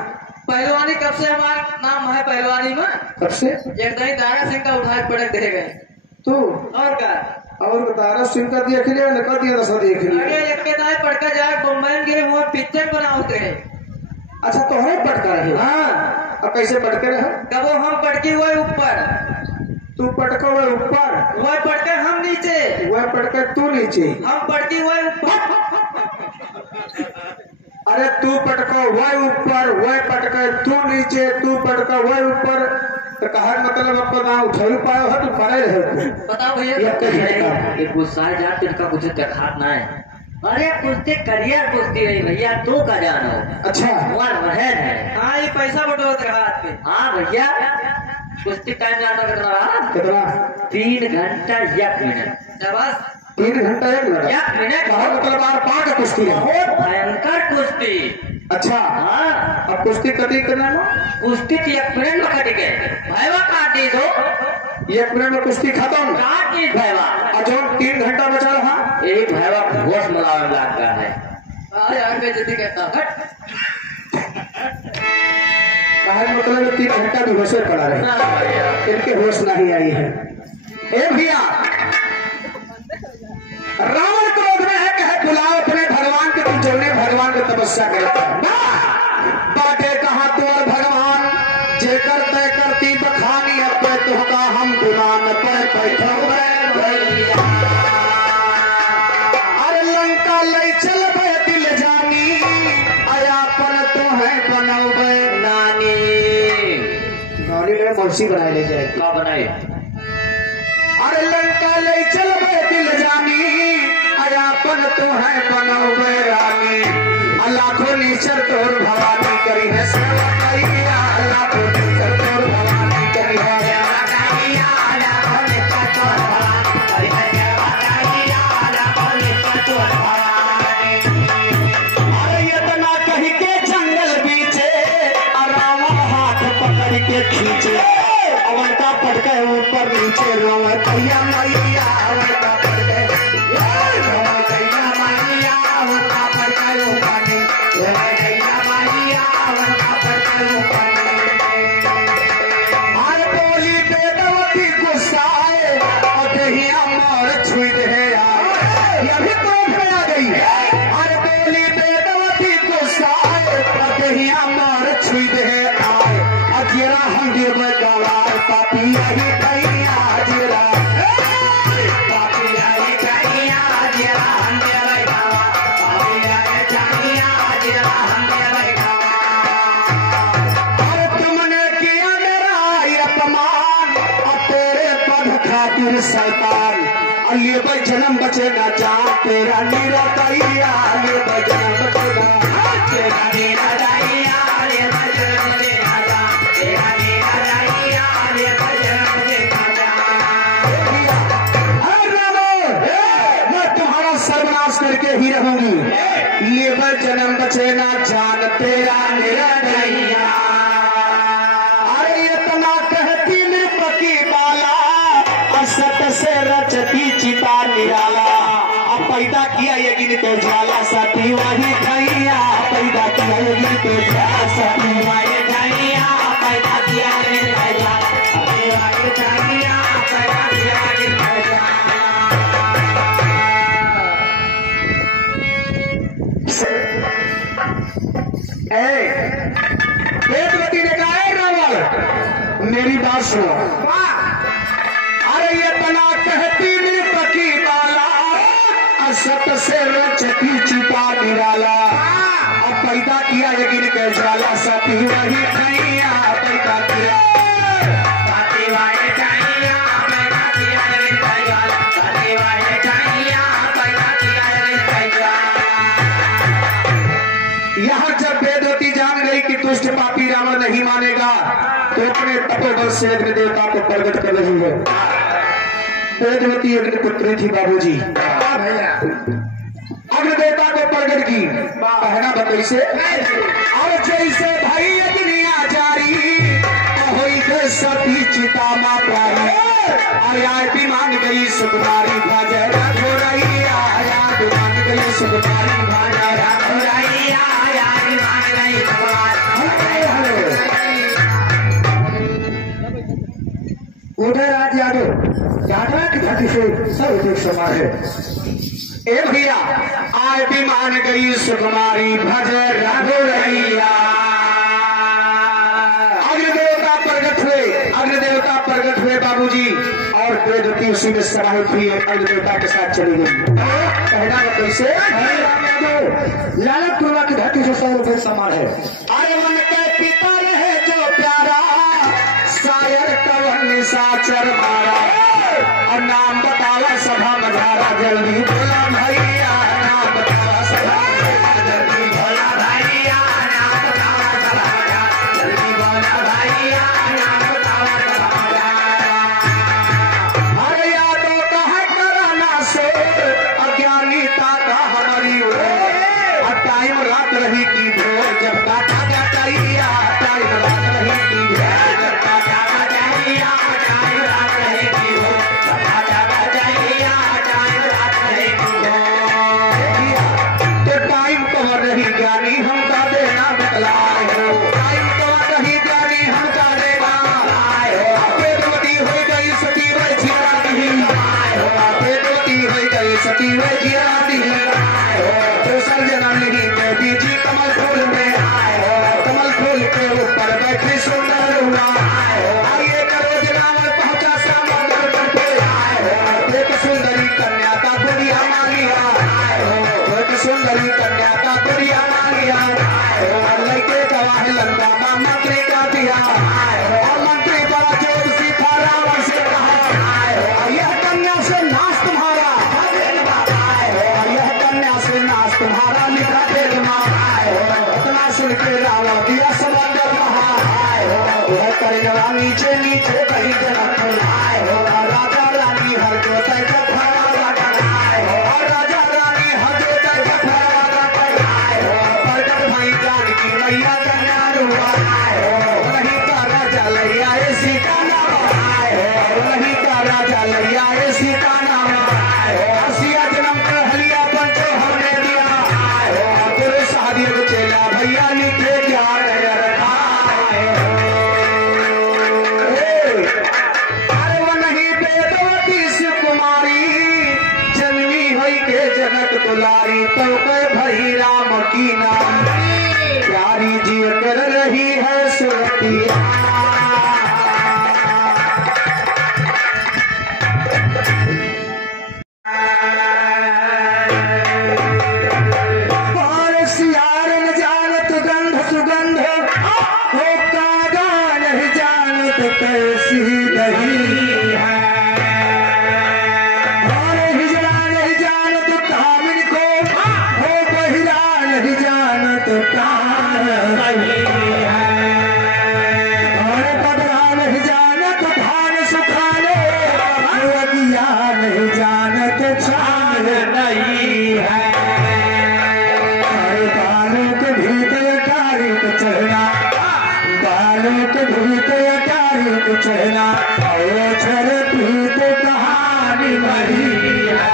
पहलवानी कब से हमारा नाम है पहलवानी में, कब से एक दिन दारा सिंह का उठाए पटक दे गए तू और क्या और दारा सिंह का देख लिया नका दिया रसा देख लिया। अरे एक के दाए पटका जाए बम्बई गिरे हुए पिक्चर बनाते हैं। अच्छा तोहरे पटका रहे। हाँ अब कैसे पटके रहे, कब हम पटकी हुए ऊपर, तू पटको हुए ऊपर, वह पटके हम नीचे, वह पटके तू नीचे, हम पटकी हुए ऊपर। अरे तू पटको वह ऊपर, वह पटके तू नीचे, तू पटका वह ऊपर, तो कहा मतलब आपको ना उठा पाए हो तो पड़े रहे। बताओ भैया ये गुस्सा जाते का कुछ दिखात ना है। अरे कुश्ती करियर कुश्ती है भैया तू का जानो। अच्छा है हाँ ये पैसा बटोर रहा आदमी। हाँ भैया कुश्ती टाइम जाना कितना 3 घंटा 1 मिनट। शाबाश 3 घंटा 1 मिनट 1 मिनट मतलब आर का कुश्ती है, बहुत भयंकर कुश्ती। अच्छा हाँ अब कुश्ती कटी करना है, कुश्ती 1 मिनट में कट गए भैया काट दी दो 1 मिनट में कुश्ती खत्म काट दी भैया। और जो 3 घंटा बचा रहा एक भैया घोष मिलावे लगता है। मतलब 3 घंटा भी होशे पड़ा रहे, इनके होश नहीं आई है। ए भैया रावण क्रोध में है कहे बुलाओ अपने भगवान के, तुम जो भगवान की तपस्या करते बाटे कहा तो और भगवान जे करते करती बखानी अब तो का हम गुमान पर बैठो। अरे लंका ले चल दिल जानी अयापन तो है बनोबे नानी। नानी ने मौसी बनाए ले जाए क्या बनाए। अरे लंका ले चल दिल जानी अयापन तो है बनोबे रानी। लाखों नीचर तोर भवानी करी है सेवा कैया, लाखों नीचर तोर भवानी करी है सेवा कैया, लाखों नीचर तोर भवानी करी है सेवा कैया, लाखों नीचर तोर भवानी। अरे इतना कही के जंगल बीचे रावण हाथ पकड़ के खींचे, अवन का पटके ऊपर नीचे रोवे कैया मैया, अवन का पटके रोवे कैया मैया, अवन का पटके ऊपर नीचे रोवे कैया मैया, फिर शैतान ये भाई जन्म बचे ना जान तेरा नीरा दैया ये भाई जन्म बचे ना तेरा नीरा दैया ये भाई जन्म बचे ना जान तेरा नीरा दैया ये भाई जन्म बचे ना जान। मैं तुम्हारा सर्वनाश करके ही रहूंगी ये भाई जन्म बचे ना जान तेरा नीरा दैया। अरे इतना कहती नृपति बाला असत से रचती चिता निराला अब पैदा किया यज्ञ तो ज्वाला सती वही खैया पैदा किया यज्ञ तो ज्वाला सती वही खैया पैदा किया यज्ञ तो ज्वाला सती वही खैया पैदा किया यज्ञ तो ज्वाला। वेदवती ने कहा है रावण मेरी बात सुनो। अरे ये तना कहती नृपति बाला असत से रचती चिता निराला अब पैदा किया यज्ञ के ज्वाला सती वही खैया पैदा किया सती वही खैया पैदा किया यज्ञ के ज्वाला सती वही खैया पैदा किया यज्ञ के ज्वाला। यहाँ जब वेदवती जान गई कि दुष्ट पापी रावण नहीं मानेगा तो अपने तपोबल से अग्नि देवता को प्रकट कर रही है। वेदवती अग्निपुत्री थी बाबूजी अग्निदेवता को प्रकट की कहना बताई से और जैसे भाई अग्नि आचारी होई थे सती चिता मां प्यारी आया भी मान गई सुकुमारी भाजा रघुरैया आया भी मान गई सुकुमारी भाजा रघुरैया आया भी मान गई सुकुमारी। उदय राज यादव यादव की धरती से सर्वदेश समा है। ए भैया आय भी मान गई सुकुमारी भज रघुरैया। अग्निदेवता प्रकट हुए बाबूजी और वेदवती उसी में समाहित हुई अग्निदेवता के साथ चली गई। कहना कैसे लालक तुलना की धरती से सर्वदेश समान है। अरे मन के पिता रहे जो प्यारा शायर कवन निशाचर मारा और नाम बतावा सभा मझारा जल्दी बोला भैया नाम बतावा सभा जल्दी बोला भैया नाम बतावा सभा जल्दी बोला भैया नाम बतावा सभा। अरे यादों का है कराना से अज्ञानीता का हमारी टाइम रात रही की भोर जब काटा जाता टाइम रात रही की भोर जब काटा ज्ञानी हमका देना बतलाए हो टाइम तो नहीं ज्ञानी हमका देना आए हो वेदवती हो गई सती वह जियाती आए हो वेदवती हो गई सती वह जियाती आए हो दूसर जन्म नहीं के बीजी कमल फूल में आए हो कमल फूल के ऊपर बैठी सुंदर हुआ आए हो आइए करो जनावर पहुंचा सामंदर पे आए हो एक सुंदरी कन्या का दुनिया मालिया आए हो एक सुंदरी कन्या का दुनिया लड़के गवाह लंका का मंत्री का दिया और मंत्री बड़ा जोर सी था रावण से कहा यह कन्या से नाश तुम्हारा यह कन्या से नाश तुम्हारा लिखा इतना सुन के रावण दिया समंदर कहा करेगा नीचे नीचे कहीं जनक राजा रानी हर जो तय राजा रानी हर जो तय मैया कन्या वही का राजा लैया सीता नाम वही का राजा लैया सीता नाम हसिया जन्म कर हलिया पंचो हमने दिया तेरे शादी को चेला भैया लिखे क्या अरे वो नहीं वेदवती सुकुमारी जन्मी हुई के जगत दुलारी तो भई राम की नाम प्यारी जी कर रही है सुरतिया सियारन जानत गंध सुगंध हो कागा नहीं जानत कैसी नहीं है और बदला नहीं जानत धान सुखाने, अगिया नहीं जानत छान नहीं है। अरे बालों के भीतर तारीख चढ़ना, बालों के भीतर तारीख चढ़ना, और छर पीत कहानी मरी है।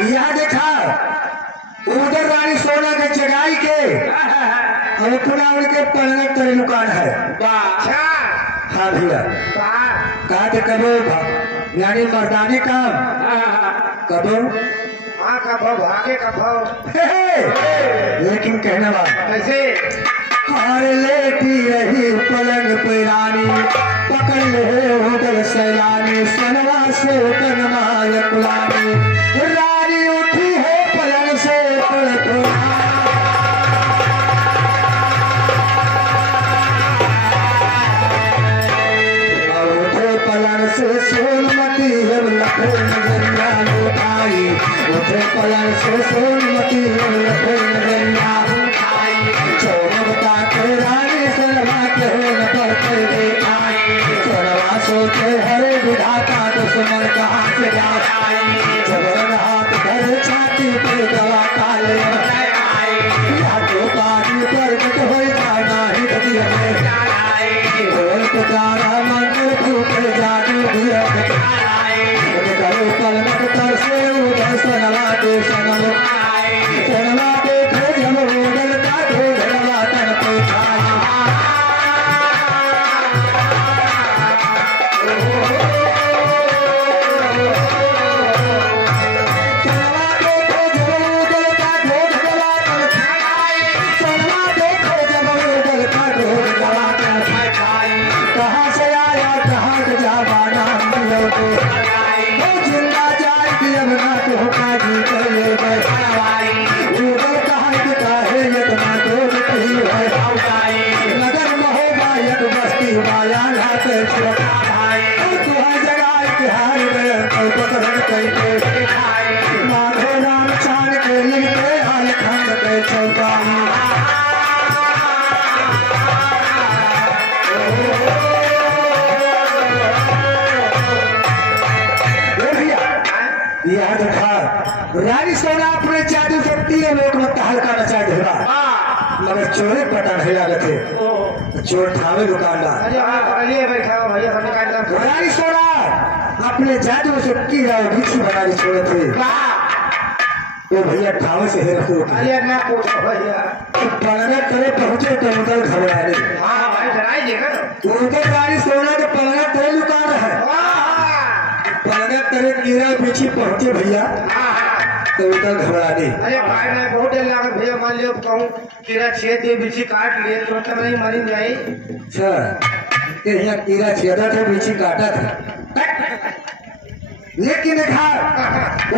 यहाँ देखा उधर रानी सोना के चढ़ाई के और पुनः उनके पलंग तेरे दुकान है। हाँ भैया कहा थे कबो यानी मर्दानी काम कबो आगे कबो लेकिन कहना बात कैसे हार लेती रही पलंग पे रानी, पकड़ ले उधर सैलानी, सनवा से कनमाय कुलानी, रानी उठी है पलंग से उठे पलंग से सोनमती जब लखे नजरिया उठाई, उठे पलंग से सोनमती जब लखे नजरिया उठाई, चौबता के रानी सोनवा के न पड़ते देखाई, सोनवा सोचे हरे विधाता दुश्मन कहाँ से जाए, जबरन हाथ धर छाती पे दवा काले या तो पानी पर हो जाना ही दिया में बोल पुकारा मंदिर फूटे जादू दिया करो पलमट तर से उधर सनवा दे सनम सनवा दे फिर हम उधर का ढोलवा तन पे कहाँ से आया कहाँ से जावा नाम दिया तो जिंदा जाए कि अब ना तो काजी कर ले गए उधर कहाँ की काहे इतना दूर नहीं है नगर महोबा एक बस्ती माया घाटे छोटा तुहर जगह के हार में पकड़ के माधो राम चांद के लिखते हाल खंड के चौपाई याद रखा रानी सोना अपने जादू शक्ति है लोग मत हल्का नचा ढेरा मगर चोरे पटा नहीं लागत है चोर ठावे दुकानदार रानी सोना अपने जादू शक्ति भिक्षु बना के छोड़े थे वो भैया ठावे से हेर हो पलंग करे पहुंचे तो उधर घबराए उधर रानी सोना के पलंग तेरे दुकान है पलंग तेरे कीड़ा पीछे पहुंचे भैया तो उधर घबरा दी। अरे भाई मैं बहुत डर लगा भैया मान लियो कहूँ कीड़ा छेद दे बीची काट लिए तो मतलब नहीं मरी जाए। अच्छा ये यहाँ कीड़ा छेदा था बीची काटा था लेकिन देखा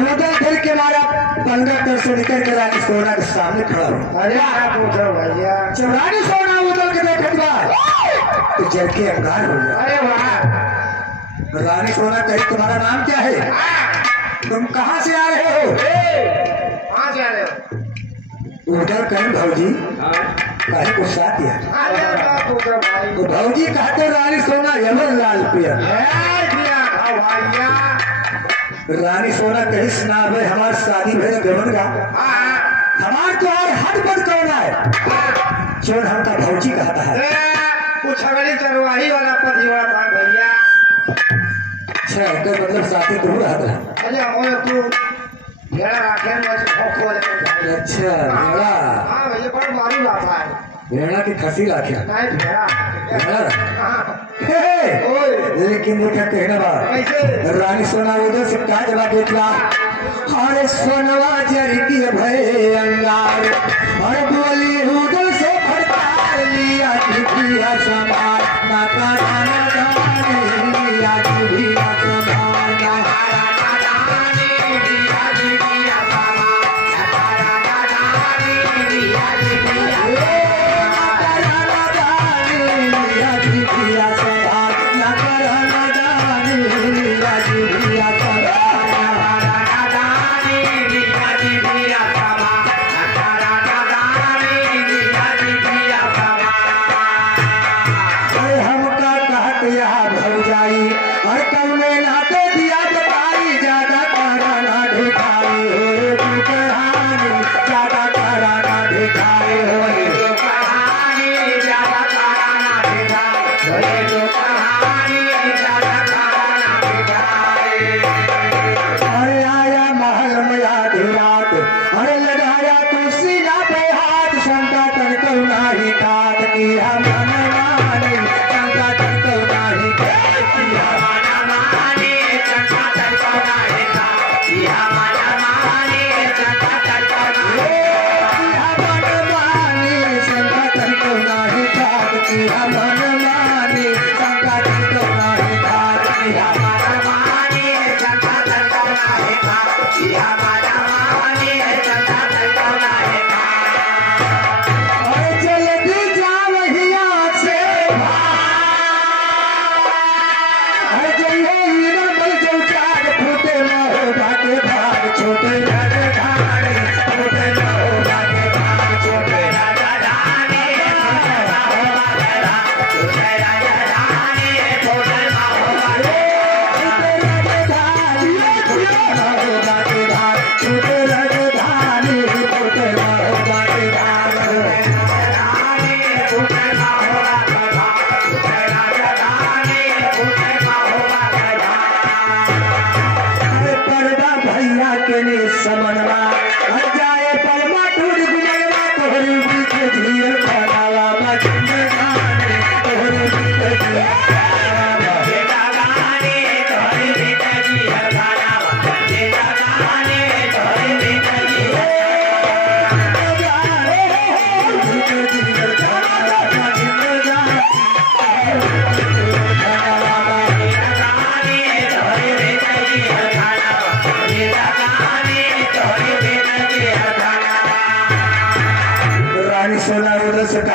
उधर फिर के मारा पंद्रह तर से निकल के रानी सोना के सामने खड़ा हो। अरे पूछो भैया जब रानी सोना उधर के देखा तो जल के अंगार हो गया। अरे वाह रानी सोना कही तुम्हारा नाम क्या है, तुम कहाँ से आ रहे हो? कहाँ से आ रहे हो? उधर कहीं भौजी कहीं को साथ दिया तो भौजी कहते रानी सोना यमन लाल पिया रानी सोना कहीं सुना भाई हमारी शादी भेज गमन का हमार तो और हद पर कौन है चोर हमका भौजी कहता है कुछ अगली चरवाही वाला पति वाला था भैया। अच्छा तो मतलब साथी दूर आता है। अरे हमारे तू भेड़ा रखे अच्छा भेड़ा हाँ भैया बड़ा मालूम आता है भेड़ा की खसी राखिया नहीं भेड़ा लेकिन देखा कहना बात रानी सोना उधर से क्या जवाब देता अरे सोनवा जरी की भय अंगार और बोली उधर से फटकार लिया किया संभाल ना काना जानी लिया किया संभाल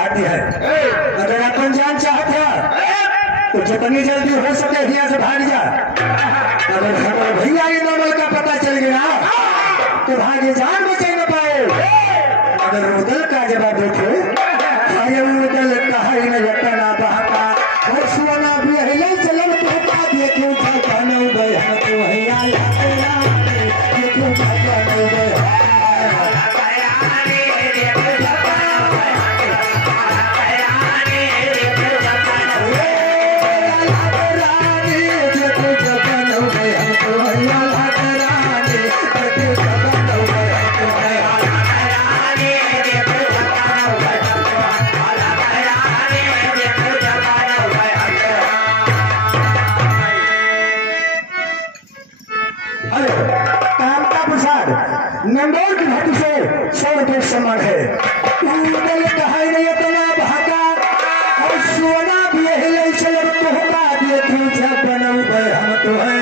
अगर अपन जान चाहता तो जितनी जल्दी हो सके यहाँ से भाग जा। अगर हमारे भैया ये नॉर्मल का पता चल गया तो भागे जान बचे न पाए। अगर उदल का जवाब देखे अरे उदल कहा ही न जटा ना बहाता और सुना भी हिले चलन तो का देखो था न उदय हम तो हैया देखो था न उदय नंदौर की घाटी से 100 रुपये सम्मान है। कहा नहीं तो भागा और सोना भी हिले चल तो होगा दिए तुझे बनऊ गए हम तो है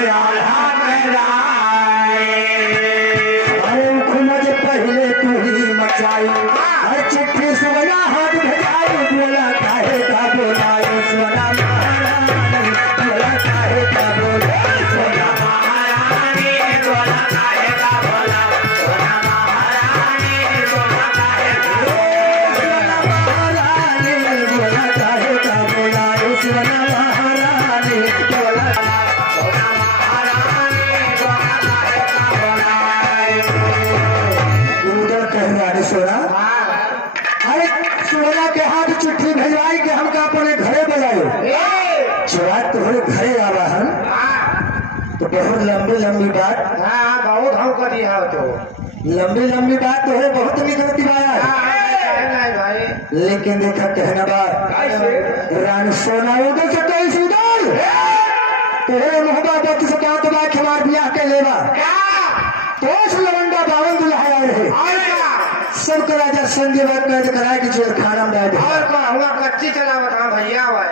अरे खुमज पहले तू ही मचाई हर चिट्ठी सोना हाथ भेजाई बोला काहे का बोलायो सोना बोला काहे का बोला सोना सोना के हाथ चिट्ठी भेजवाई के हमका अपने घरे बुलायो चुरा तुम्हारे घरे आवा हम तो बहुत लंबी लंबी बात बहुत हम करी है तो लंबी लंबी बात तो है बहुत निकलती बाया भाई लेकिन देखा कहना बात रानी सोना उधर से कैसे उधर तेरे मोहब्बत से क्या तो बात हमारे ब्याह के लेवा तो लवंडा बावन दुल्हा रहे सबका राजा संजय बात कर कराए कि जेल खाना में बैठे और का हुआ कच्ची चलावत हां भैया हुआ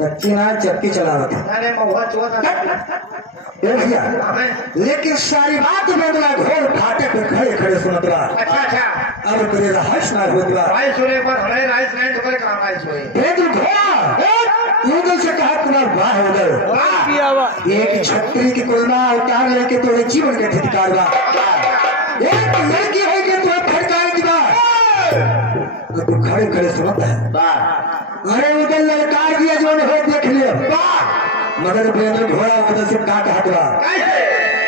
कच्ची ना चक्की चलावत अरे महुआ चोत भैया लेकिन सारी बात में तो घोर फाटे पे खड़े खड़े सुनत रहा। अच्छा अब तेरे रहस्य ना हो गया भाई सुने पर हमें राइस नहीं तो करे काम राइस हुए ये तो घोड़ा यूं से कहा तुम्हारा वाह हो गए एक छत्री की कुलमा उतार लेके तोरे जीवन के धिक्कार बा एक लड़की है कि तुम्हें फटकार की बात तू खड़े खड़े सुनता है अरे उधर ललकार दिया जो हो देख लिया मगर बेंदल घोड़ा उधर से काट हटवा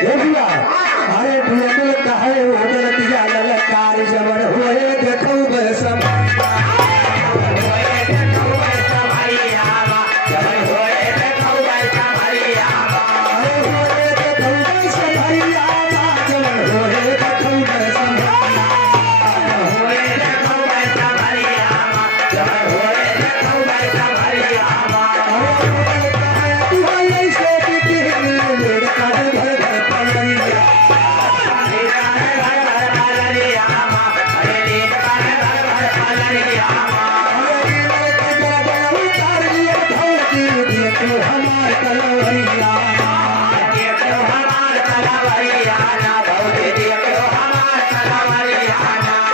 ये भैया अरे बेंदल कहे उधर दिया ललकार जवन हुए देखो बसम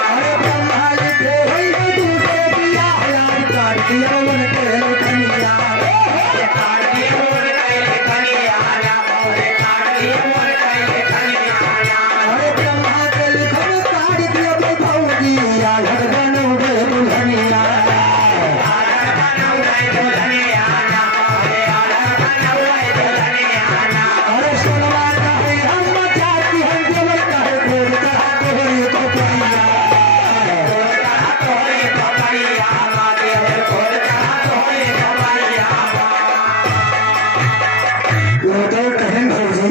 अरे ब्रह्मा जी थे वही दूसरे पिया यार काट दिया मन के कन्या अरे ब्रह्मा के लिखन काट दिया भौजी यार बनो बे दुल्हनिया अरे सोनवा कहे हम जाती हम देवर कहे बोल कहा तोहरी तो पैया वो तो कहें भौजी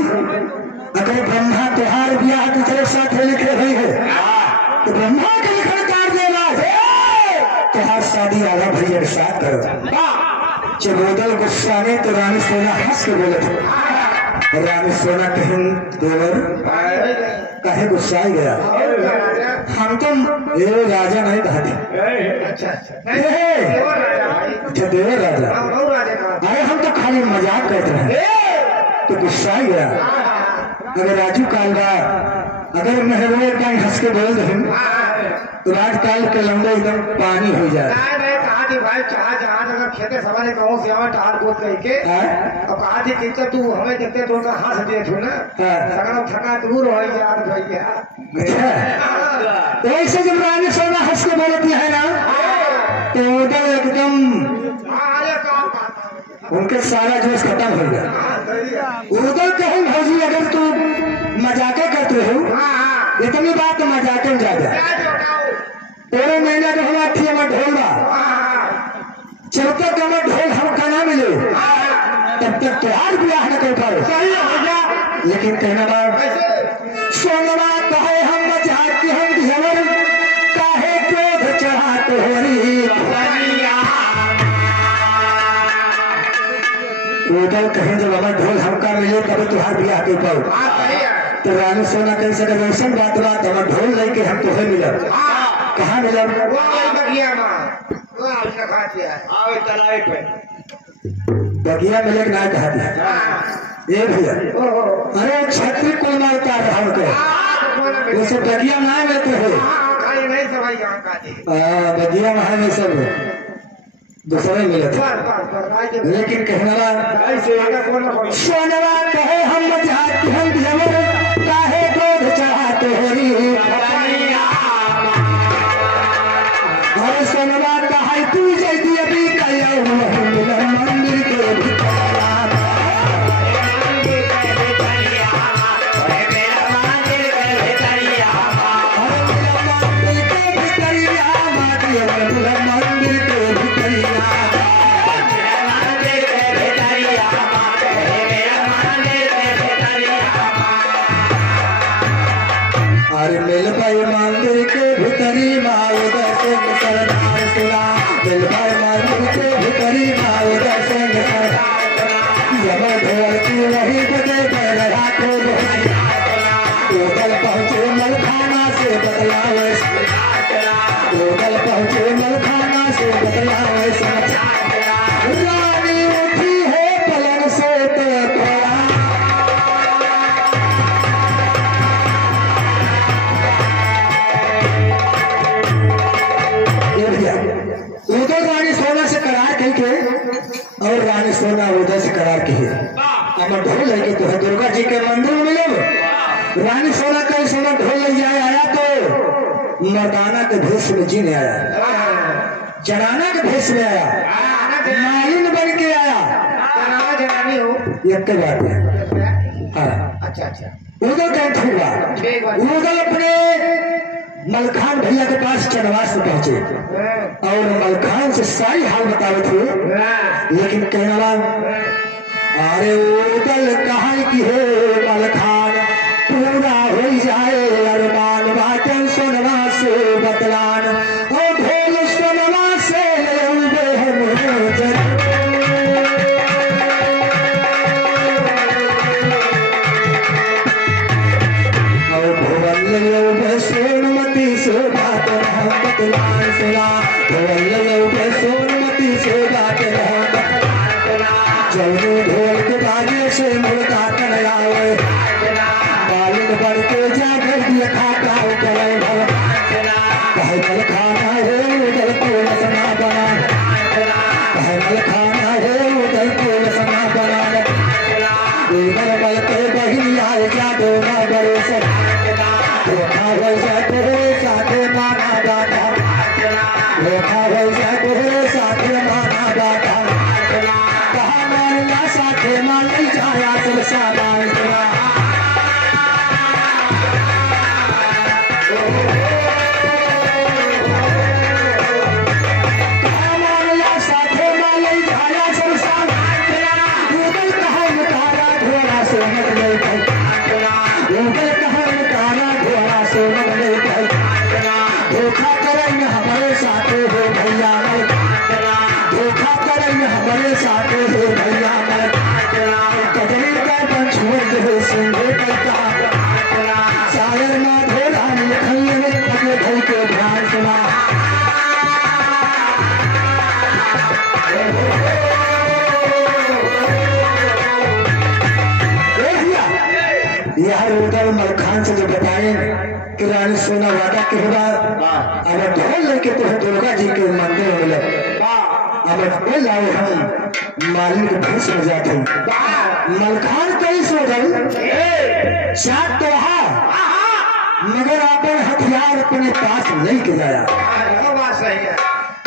अगर ब्रह्मा त्योहार ब्याह दूसरे साथ लिखे हुई है तो ब्रह्मा के लिखन काट देना त्योहार शादी आधा भैया के साथ करो चबोदल गुस्सा ने तो रानी सोना हंस के बोले थे रानी सोना कहीं देवर कहे गुस्सा ही गया हम तो ये राजा नहीं कहते अच्छा अच्छा देवर राजा अरे हम तो खाली मजाक करते हैं तो गुस्सा ही गया अगर राजू कालवा अगर मेहरबानी कहीं हंस के बोल रहे तो राजकाल के लंबे एकदम पानी हो जाए भाई चाह जहाँ अगर खेते सवारे कहूँ से हमें टार कूद कह के अब कहा थी कि तू हमें देखते तो हंस दिए थे ना सगल थका दूर हो यार भैया अच्छा तो ऐसे जब रानी सोना हंस के बोलती है ना तो उधर एकदम उनके सारा जोश खत्म हो गया उधर कहीं भौजी अगर तू मजाके करते हो इतनी बात मजाके में जाता तेरे महीना के हुआ थी हमारे ढोलवा चौथे का हमारे ढोल हमका ना मिले तब तक त्योहार ब्याह न कर पाओ लेकिन कहना बात सोनवा कहे हम मजाक हम ढेवर काहे क्रोध चढ़ा तोहरी उधर कहीं जब हमारे ढोल हमका मिले तब त्योहार ब्याह कर पाओ तो रानी सोना कहीं से अगर वैसा बात हमारे ढोल लेके हम तुम्हें मिला कहाँ मिला बगिया मिले ना कहा दिया ये भैया अरे छत्री कोई मारता है हमको वैसे बगिया ना लेते हो बगिया वहां में सब दूसरे मिले थे लेकिन कहना सोनवा कहे हम मजाक हम ढेवर काहे क्रोध चढ़ा तोहरी और सोनवा कहे तू जल्दी अभी कया मंदिर के अरे मिल भाई मंदिर के भीतरी माओ दर्शन सरदार सुना मिल भाई मंदिर के भीतरी माओ दर्शन जब ढोल की वही बजे पैर राखो टोटल पहुंचे मलखाना से बतलावे टोटल पहुंचे मलखाना से बतलावे रानी उठी है पलंग से तो उधर रानी सोना से करार कही के और रानी सोना उधर से करार की है अमर ढोल लेके तो है दुर्गा जी के मंदिर में मिले रानी सोना कहीं सोना ढोल ले जाए आया तो मर्दाना के भेष में जीने आया जनाना के भेष में आया मालिन बन के आया एक बात है अच्छा अच्छा उधर कहीं ठुआ उधर अपने मलखान भैया के पास चनवास में पहुंचे और मलखान से सारी हाल बतावे थे लेकिन कहना अरे उदल कहाँ की है मलखान पूरा हो जाए अरमान वाचन सोनवा से बतलान और ढोल सोनवा से सोनमती से बात बतलान सुना सोनमती से बात जल्दी ढोल के बाजे से मुर्दा कर आवे बालिन बन के जागर दिया खाता उतरे भगवान कहल खाना है उधर को रसना बना कहल खाना है उधर को रसना बना इधर बल के बही आए जा दो ना बड़े से धोखा वैसा तेरे साथे माना दाता धोखा वैसा तेरे साथे माना दाता कहा मारना साथे मान नहीं जाया तुम सामान तेरा धोखा करें हमारे साथ हो भैया धोखा करें हमारे साथ हो भैया कजरी का बन छोड़ दे सिंधे करता शायर ना धोला लिखिए अपने भाई के ध्यान सुना यार उधर मलखान से जो बताए कि रानी सोना वादा के बाद अगर ढोल लेके तो दुर्गा जी के मंदिर में मिले अगर ढोल लाए हम मालिक के भेष में जाते मलखान कई सो गई साथ तो मगर अपन हथियार अपने पास नहीं के जाया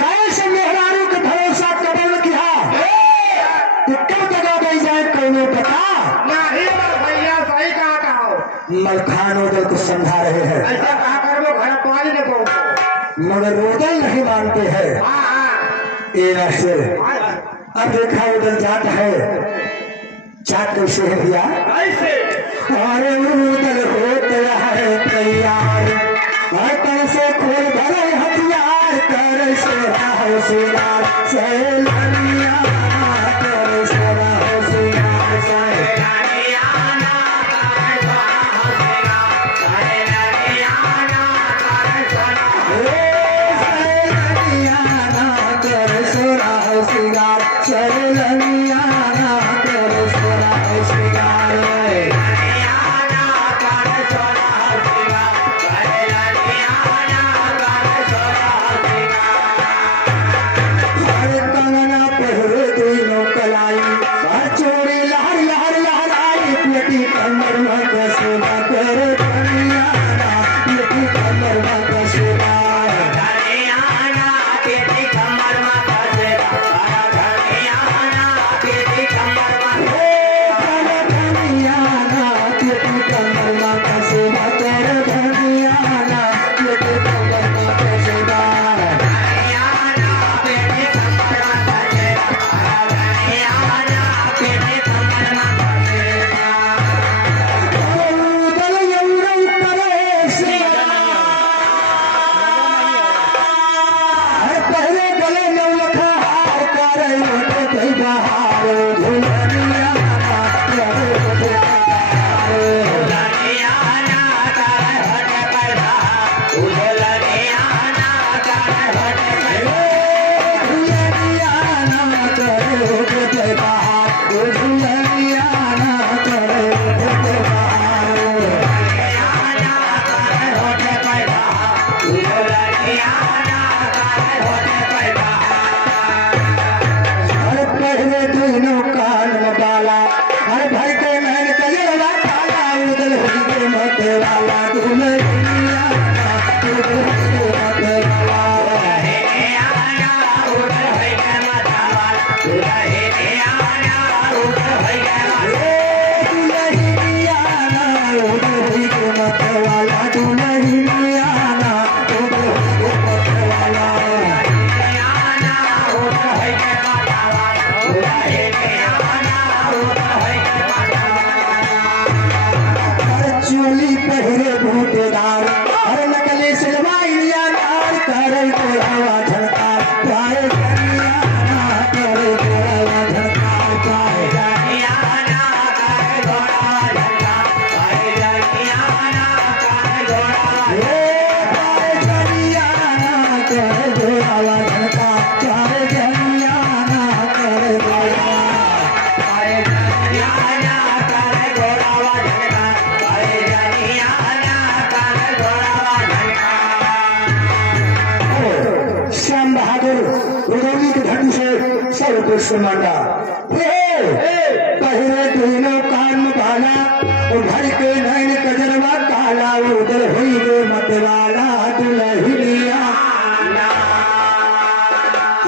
कैसे मेहरारू के भरोसा कबल किया कब जगह गई जाए कौन पता मलखान उधर को समझा रहे हैं ऐसा कहा कर वो घर पानी न पहुंचो मगर उधर नहीं मानते हैं ये रास्ते अब देखा उधर जात है जात कैसे है भैया अरे उधर होता है तैयार तर से खोल भरे हथियार कर से होशियार सैलानिया कर से होशियार सैलानिया Yeah. से मंडा पहले तीनों कान भाला उधर के नैन कजरवा काला उधर हुई गे मतवाला दुल्हनिया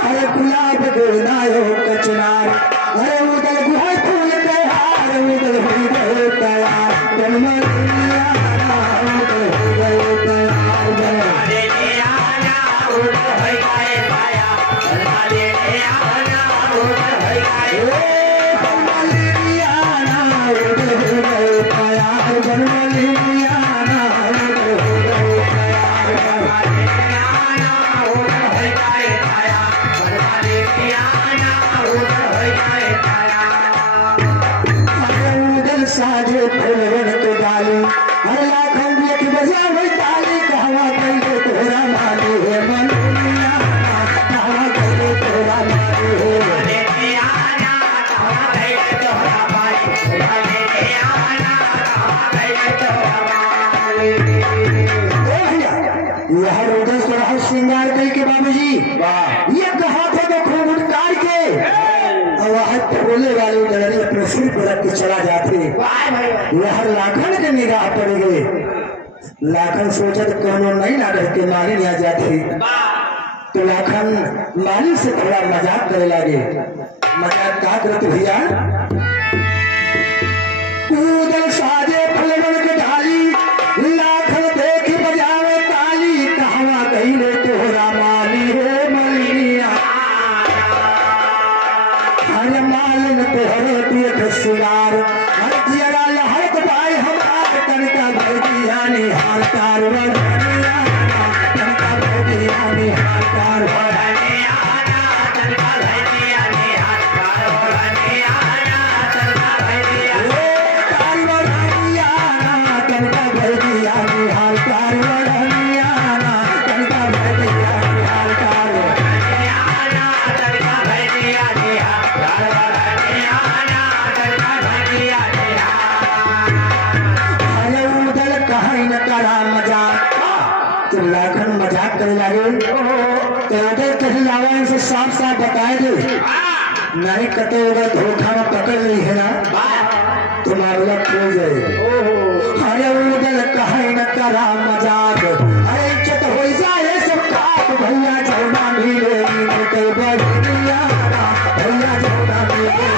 अरे गुलाब गेंदायो कचनार अरे उधर गुहा फूल के हार उधर हुई गए तैयार जनमलिया उधर हुई गए तैयार साजे फूलन के डाली हर लाखों की बजा हुई ताली कहवा कहीं तोरा माली है मलिया कहवा कहीं तोरा माली है यह रोजा सुरह श्रृंगार कई के बाबूजी ये कहा था तो खूब उठकार के हाथ बोले वाले डरी अपने सिर पर रख के चला जाते यह लाखन के निगाह पड़ गए लाखन सोचा तो कोनो नहीं ना रहते माली नहीं आ जाते तो लाखन माली से थोड़ा मजाक करे लगे मजाक का करते भैया कूदल साजे फलवन के ढाली लाखन देखी बजावे ताली कहवा कहीं ले तोहरा माली है मलिया हर मालिन तोहरे पियत सिंगार हर जियरा लहक पाए हमार तनका भरदिया निहार तार वरनिया तनका भरदिया निहार तार वरनिया तनका भरदिया निहार तार वरनिया तनका भरदिया तार वरनिया तनका भरदिया निहार तार वरनिया तनका भरदिया निहार तार वरनिया तनका भरदिया निहार लाखन मजाक करे लगे तो उधर कहीं लावा से साफ साफ बताए दे नहीं कते उधर धोखा में पकड़ ली है ना तो मामला खो जाए अरे उधर कहीं न करा मजाक अरे इज्जत हो जाए सब खाक भैया जौना मिले कई बढ़िया भैया जौना मिले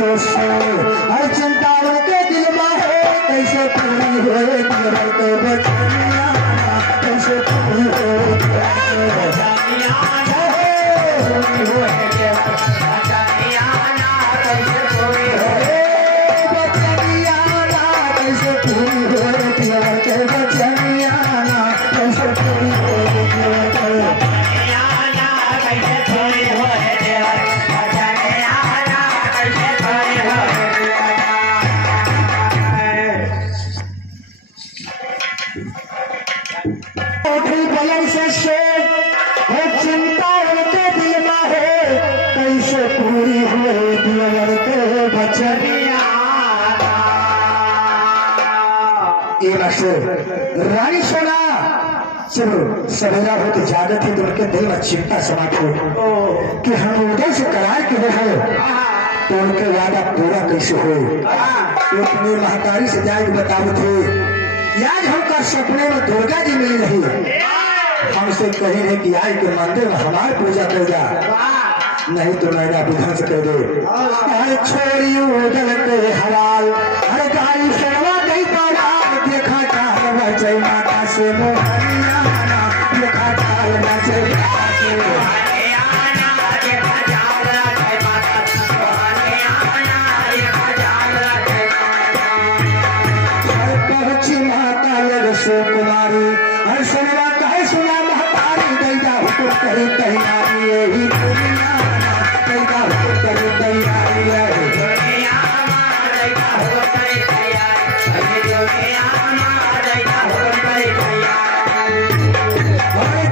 हर चिंता के दिल में है कैसे पूरी हो कैसे पूरी हो उठी पलंग से सो है चिंता उनके दिल में है कैसे पूरी हुए दिलवर के बचनिया ये रानी सोना जब सवेरा हो तो जागत है तो उनके दिल में चिंता समाप्त हो कि हम उधर से करार के हो तो उनके वादा पूरा कैसे हो। वो अपनी महतारी से जाके बताते थे आज हमका सपने में दुर्गा जी मिली रही हमसे कही है कि आज के मंदिर में हमारी पूजा कर जा नहीं तो मेरा विधान से कह दो हर छोरी उदल के हवाल हर गाई सेवा कहीं पड़ा देखा चाल जय माता से मोहनिया देखा चाल जय माता से कुमारी हर सुनवा कहे सुना महतारी दैदा हुकुम करे तैयारी यही दुनिया दैदा हुकुम करे तैयारी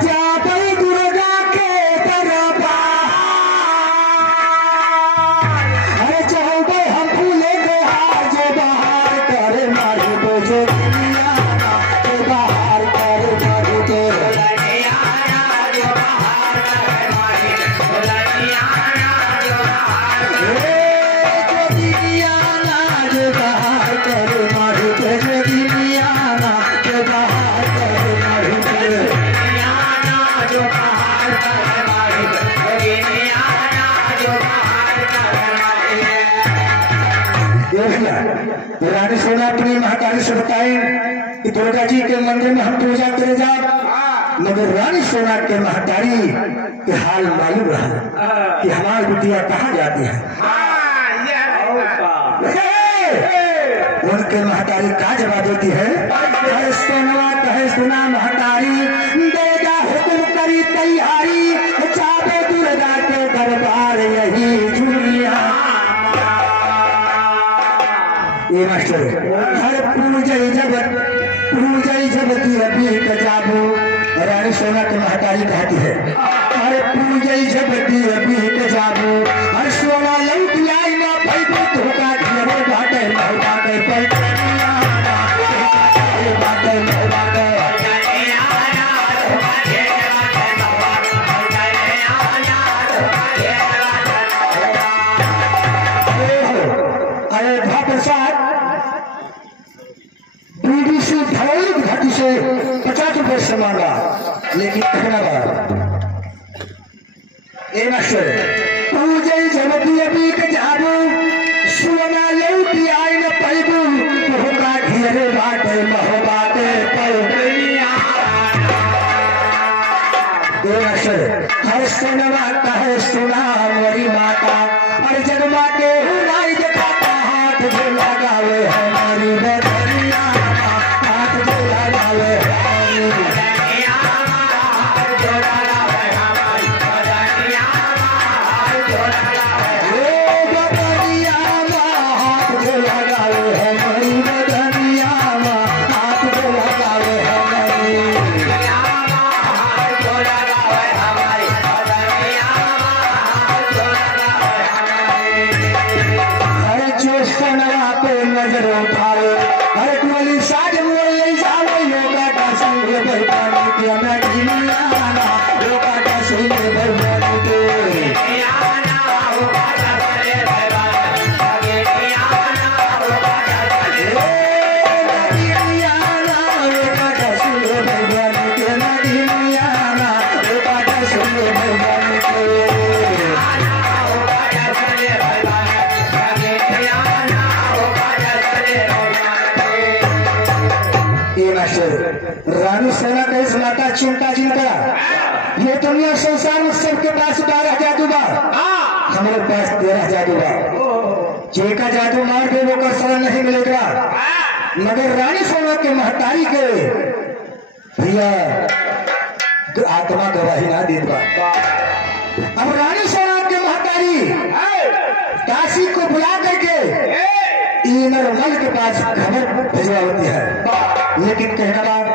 दुर्गा के दरबार हर चाहते हम फूले के हार जो बाहर करे मारी बोझे रानी सोना अपनी महाकाली से बताए कि दुर्गा जी के मंदिर में हम पूजा करे जा मगर रानी सोना के महतारी के हाल मालूम रहा कि हमारी बिटिया कहाँ जाती है। उनके महतारी का जवाब देती है सोनवा कहे सुना महतारी देगा हुकुम करी तैयारी चाहे दुर्गा के दरबार यही दुनिया ये मास्टर हर पूजय जब की अभी कजाबो रानी सोना के महतारी कहती है हर पूजय जब की अभी कजाबो हर सोना लौट आई ना भाई धोखा घेरे बाटे महबा के पलटनिया बाटे महबा के अयोध्या प्रसाद बीडीसी धरौली घाटी से 50 रुपये से मांगा लेकिन कहना बात पूजे जमती अभी के जाबू सोना लौटी आई न पैबू होगा घेरे बाटे महबाटे हर सोनवा कहे सुना मेरी माता और जगमा के हुनाई दिखाता हाथ जो लगावे हमारी बदरिया हाथ जो लगावे नजर उठावे हर टोली साज मोल ले जावे योगा का संग बरपानी के नगीना योगा का संग बरपानी के आना होगा चले बरपानी नगीना होगा चले नगीना योगा का संग बरपानी के नगीना योगा का संग बरपानी के रानी सोना का इस माता चिंता जिनका ये दुनिया संसार में सबके पास 12 जादू बा हमारे पास 13 जादू बा जेका जादू मार दे वो का शरण नहीं मिलेगा मगर रानी सोना के महतारी के भैया आत्मा गवाही ना दे बा। अब रानी सोना के महतारी काशी को बुला करके नरमल के पास खबर भिजवा होती है लेकिन कहना बात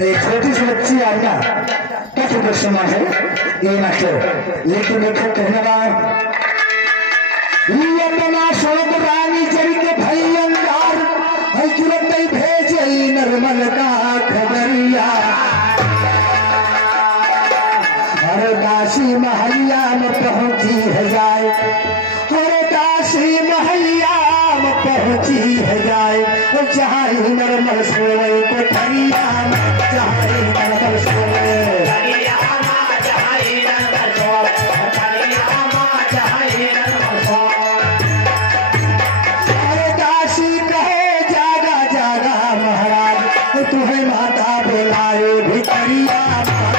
एक छोटी सी बच्ची आएगा कैसे दृश्यमान है ये मास्टर, लेकिन देखो कहने वाला अपना शोक रानी चल के भई अंगार तुरंत ही भेजे नरमल का खबरिया, हर दासी महलिया में पहुंची है जाए, हर दासी महलिया में पहुंची है जाए, जहाँ नरमल सोए कोठरिया में, जहाँ नरमल सोए तुम्हें माता बुलाए भितरिया,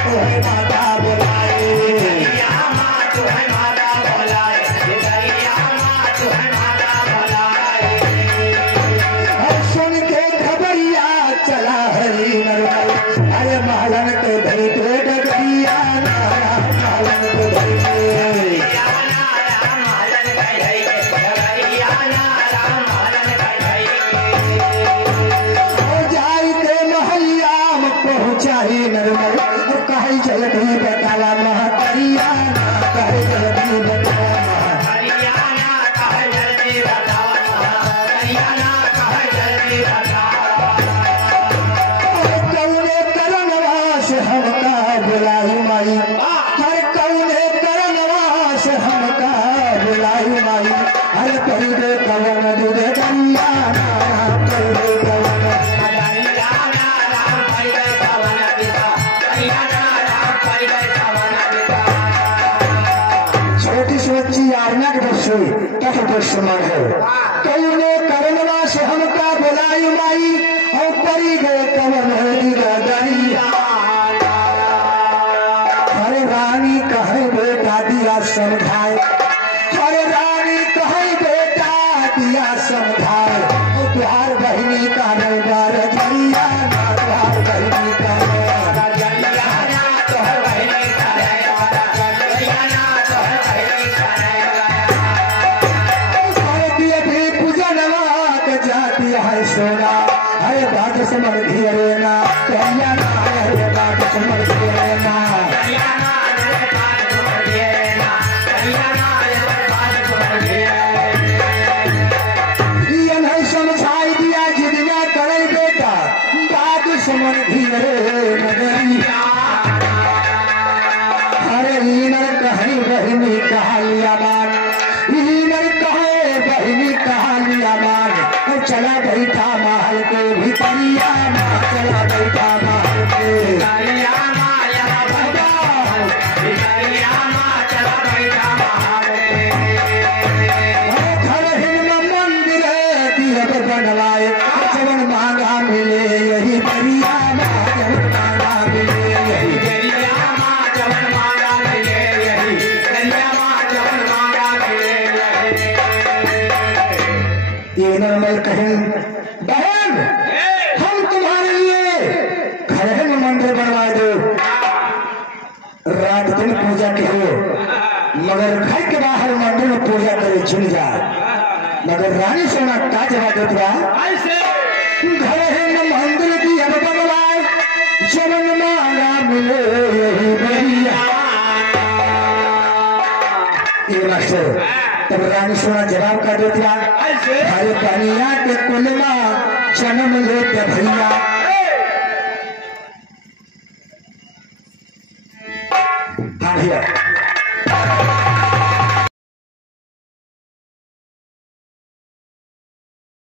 तुम्हें माता बुलाए, तुम्हें माता बुलाए भितरिया, तुम्हें माता बुलाए। सुन के खबरिया चला हरी नरमल, अरे महलन के भेटे डगरिया, महलन के भेटे नरमल कहे जल्दी बतावा महतरिया, कहे जल्दी बतावा महतरिया, कहे जल्दी बतावा महतरिया, कहे जल्दी बतावा। कौने करनवा से हमका बुलाई माई, हर कौने करनवा से हमका बुलाई माई, हर कहीं दे कवन दूध दरिया, कर दे कवन बच्ची आरना के दर्शो तक दृश्यमान है, कौने करनवा से हमका बुलाई माई, और परी गए कवन दिया, हरे रानी कहे बेटा दिया समझाए, हरे रानी कहे बेटा दिया समझाए, तुहार बहनी का नैबार जरिया, तुहार बहनी का सोना, हरे बात समझ धीरे ना, कहिया ना हरे बात समझ धीरे ना, कहिया ना हरे बात समझ धीरे ना, कहिया ना हरे बात समझ धीरे। ये नहीं समझाई दिया जिदिया करे बेटा, बात समझ धीरे नगरिया, हरे ईनर कहीं बहनी कहा लिया मान, ईनर कहे बहनी कहा लिया मान, चला बैठा महल के भितरिया, चला बैठा महल के भितरिया, चला बैठा महल घर हिम मंदिर दियत बनवाए, जवन मांगा मिले यही दरिया, जवन मांगा मिले यही दरिया, जवन मांगा मिले यही दरिया, जवन मांगा मिले ये नरमल कहें बहन हम तुम्हारे लिए घर में मंदिर बनवा दो, रात दिन पूजा के हो, मगर घर के बाहर मंदिर में पूजा करे चुन जा, मगर रानी सोना का जवाब देता घर में मंदिर की अब बनवाए, जवन मांगा मिले यही बढ़िया। ये मास्टर तब रानी सोना जवाब कर देता, हरे बनिया के कुलमा जन्म लेते भैया, हाँ भैया